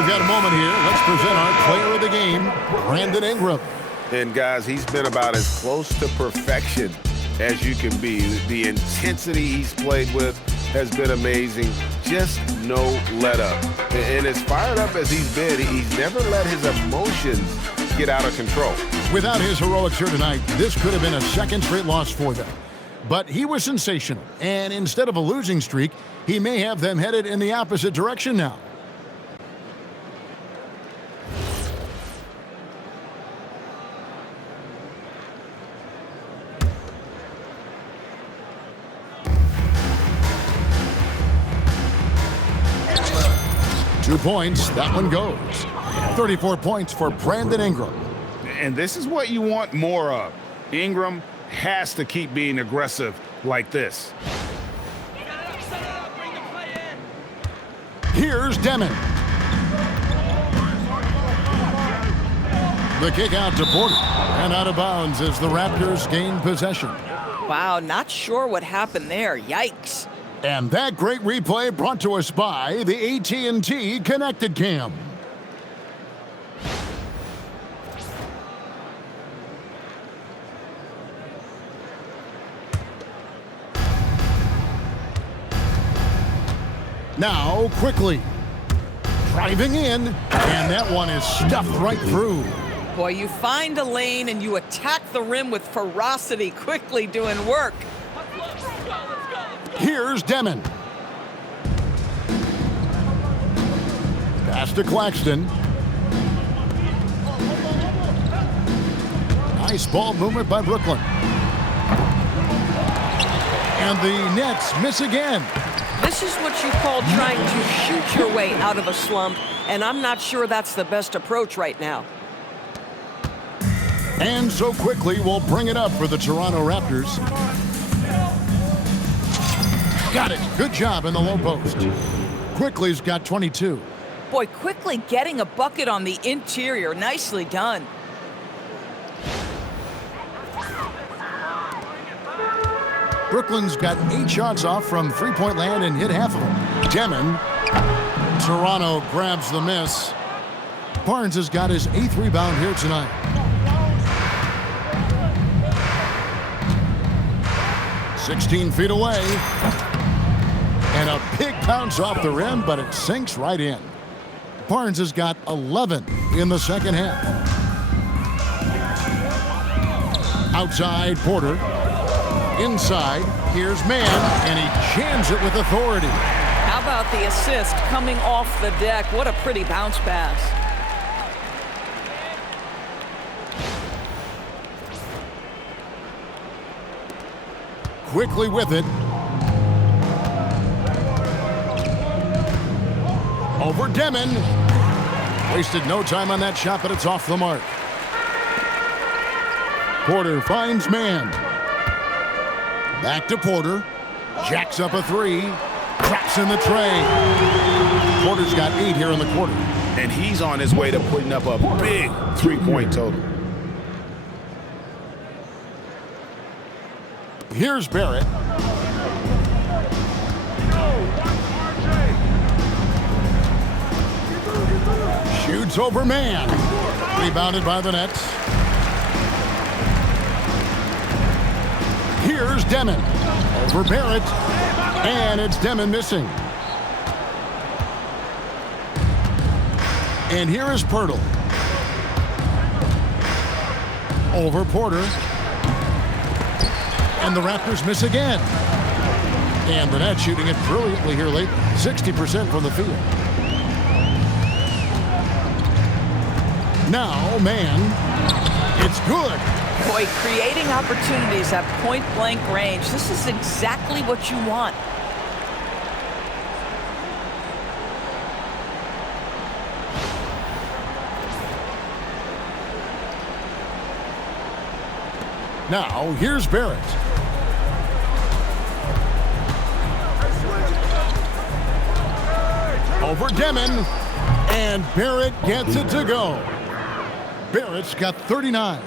we've got a moment here. Let's present our player of the game, Brandon Ingram. And guys, he's been about as close to perfection as you can be. The intensity he's played with has been amazing. Just no let up. And as fired up as he's been, he's never let his emotions get out of control. Without his heroics here tonight, this could have been a second straight loss for them. But he was sensational, and instead of a losing streak, he may have them headed in the opposite direction now. Two points, that one goes. 34 points for Brandon Ingram. And this is what you want more of. Ingram has to keep being aggressive like this. Here's Demon. The kick out to Porter, and out of bounds as the Raptors gain possession. Wow, not sure what happened there. Yikes. And that great replay brought to us by the AT&T Connected Cam. Now, quickly, driving in, and that one is stuffed right through. Boy, you find a lane and you attack the rim with ferocity, quickly doing work. Here's Demon. Pass to Claxton. Nice ball movement by Brooklyn. And the Nets miss again. This is what you call trying to shoot your way out of a slump, and I'm not sure that's the best approach right now. And so quickly, we'll bring it up for the Toronto Raptors. Got it. Good job in the low post. Quickly's got 22. Boy, quickly getting a bucket on the interior. Nicely done. Brooklyn's got 8 shots off from three-point land and hit half of them. Demon. Toronto grabs the miss. Barnes has got his 8th rebound here tonight. "16 feet away. And a big bounce off the rim, but it sinks right in. Barnes has got 11 in the second half. Outside, Porter. Inside, here's Mann, and he jams it with authority. How about the assist coming off the deck? What a pretty bounce pass. Quickly with it. Over Demon. Wasted no time on that shot, but it's off the mark. Porter finds Mann. Back to Porter. Jacks up a 3. Traps in the tray. Porter's got 8 here in the quarter. And he's on his way to putting up a big three-point total. Here's Barrett. Shoots over Mann. Rebounded by the Nets. Here's Demon. Over Barrett. And it's Demon missing. And here is Pirtle. Over Porter. And the Raptors miss again. And the Nets shooting it brilliantly here late. 60% from the field. Now, Mann. It's good. Boy, creating opportunities at point-blank range. This is exactly what you want. Now, here's Barrett. Over Demon. And Barrett gets it to go. Barrett's got 39.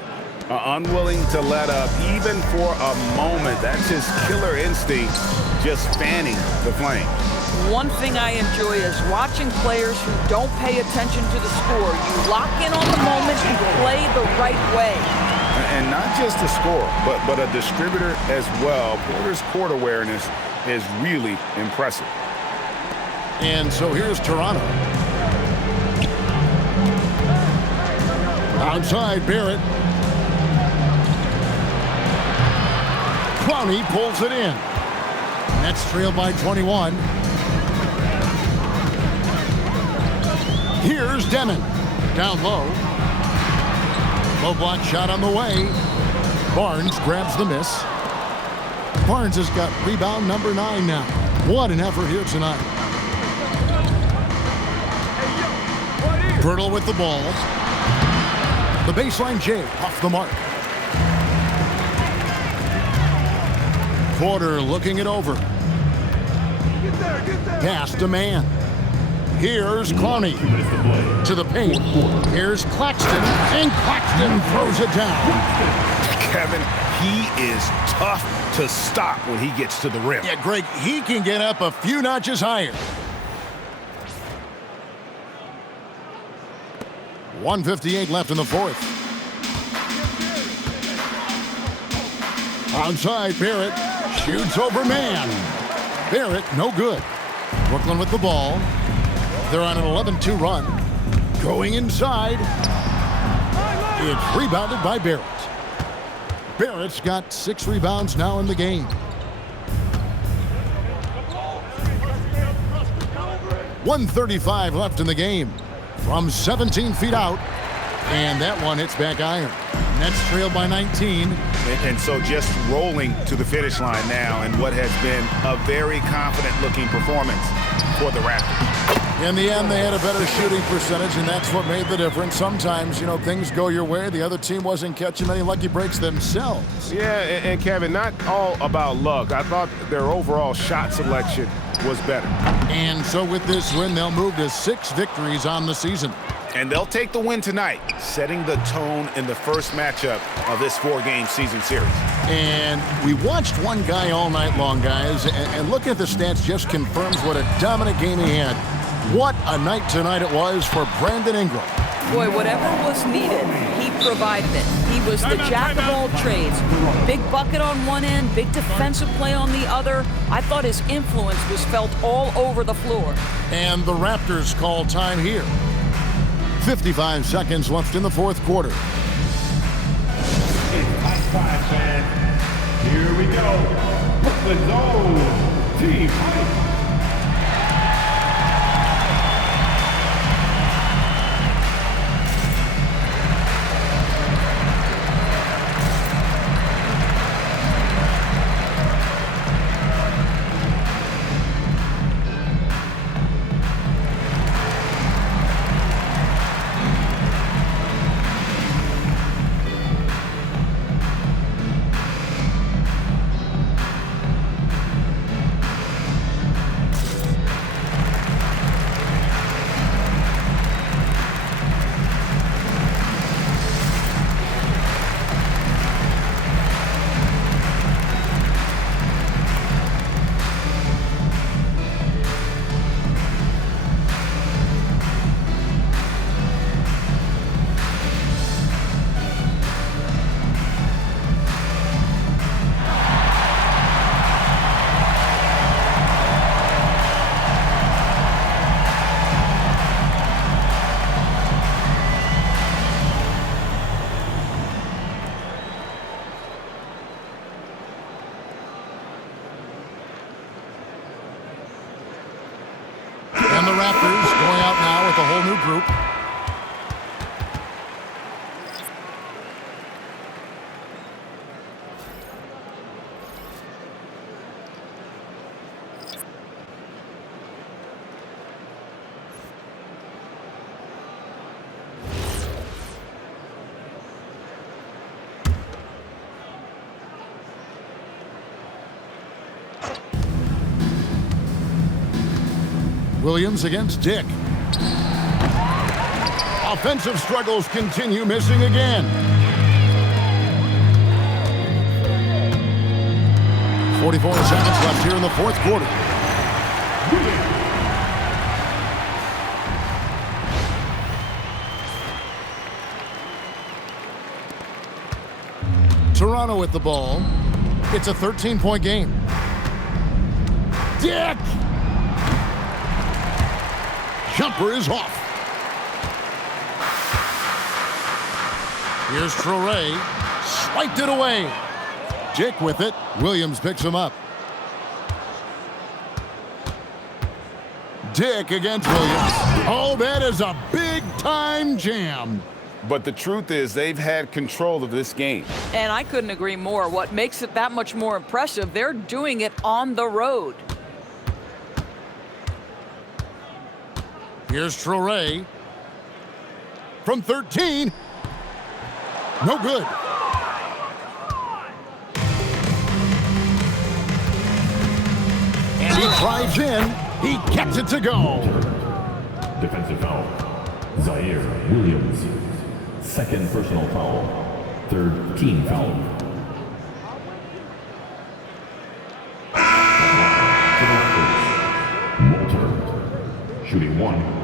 Unwilling to let up even for a moment. That's his killer instinct, just fanning the flame. One thing I enjoy is watching players who don't pay attention to the score. You lock in on the moment and play the right way. And not just a scorer, but a distributor as well. Porter's court awareness is really impressive. And so here's Toronto. Outside, Barrett. Clowney pulls it in. Nets trail by 21. Here's Demon. Down low. Low block shot on the way. Barnes grabs the miss. Barnes has got rebound number 9 now. What an effort here tonight. Pirtle with the ball. The baseline J off the mark. Porter looking it over. Pass to Mann. Here's Clowney to the paint. Here's Claxton, and Claxton throws it down. Kevin, he is tough to stop when he gets to the rim. Yeah, Greg, he can get up a few notches higher. 1:58 left in the fourth. Outside, Barrett shoots over Mann. Barrett, no good. Brooklyn with the ball. They're on an 11-2 run. Going inside. It's rebounded by Barrett. Barrett's got 6 rebounds now in the game. 1:35 left in the game. From 17 feet out. And that one hits back iron. Nets trail by 19. And so just rolling to the finish line now in what has been a very confident-looking performance for the Raptors. In the end, they had a better shooting percentage, and that's what made the difference. Sometimes, you know, things go your way. The other team wasn't catching many lucky breaks themselves. Yeah, and Kevin, not all about luck. I thought their overall shot selection was better. And so with this win, they'll move to 6 victories on the season. And they'll take the win tonight, setting the tone in the first matchup of this 4-game season series. And we watched one guy all night long, guys, and looking at the stats just confirms what a dominant game he had. What a night tonight it was for Brandon Ingram. Boy, whatever was needed, he provided it. He was the jack of all trades. Big bucket on one end, big defensive play on the other. I thought his influence was felt all over the floor. And the Raptors call time here. 55 seconds left in the fourth quarter. It's high 5, fans. Here we go. Brooklyn's own Team Hype. And the Raptors going out now with a whole new group. Williams against Dick. Offensive struggles continue, missing again. 44 seconds left here in the fourth quarter. Toronto with the ball. It's a 13-point game. Dick! Jumper is off. Here's Traore. Swiped it away. Dick with it. Williams picks him up. Dick against Williams. Oh, that is a big-time jam. But the truth is they've had control of this game. And I couldn't agree more. What makes it that much more impressive, they're doing it on the road. Here's Traore. From 13. No good. And he drives in. He gets it to go. Defensive foul. Zaire Williams. Second personal foul. Third team foul. Walter. Shooting 1.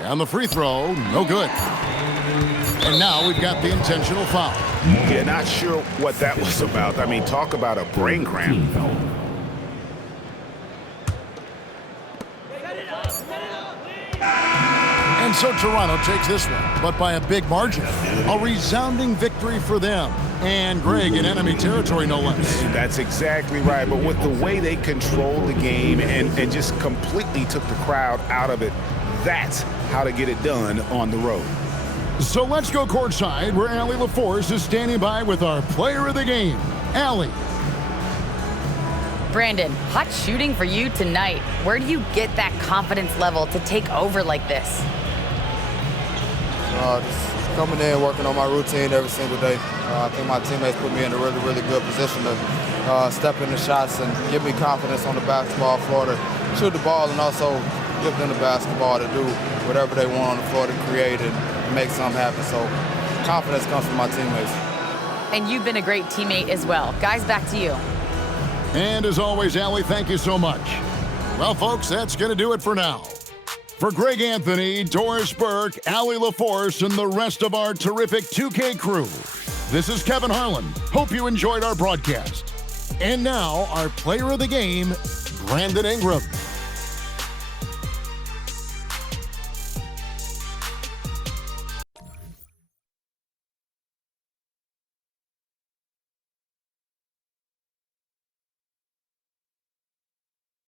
And the free throw, no good. And now we've got the intentional foul. Yeah, not sure what that was about. I mean, talk about a brain cramp. And so Toronto takes this one, but by a big margin. A resounding victory for them. And Greg in enemy territory, no less. That's exactly right. But with the way they controlled the game and just completely took the crowd out of it, that's how to get it done on the road. So let's go courtside where Allie LaForce is standing by with our player of the game, Allie. Brandon, hot shooting for you tonight. Where do you get that confidence level to take over like this? Just coming in, working on my routine every single day. I think my teammates put me in a really, really good position to step in the shots and give me confidence on the basketball floor to shoot the ball and also give them the basketball to do whatever they want on the floor to create and make something happen. So confidence comes from my teammates. And you've been a great teammate as well. Guys, back to you. And as always, Allie, thank you so much. Well, folks, that's going to do it for now. For Greg Anthony, Doris Burke, Allie LaForce, and the rest of our terrific 2K crew, this is Kevin Harlan. Hope you enjoyed our broadcast. And now, our player of the game, Brandon Ingram.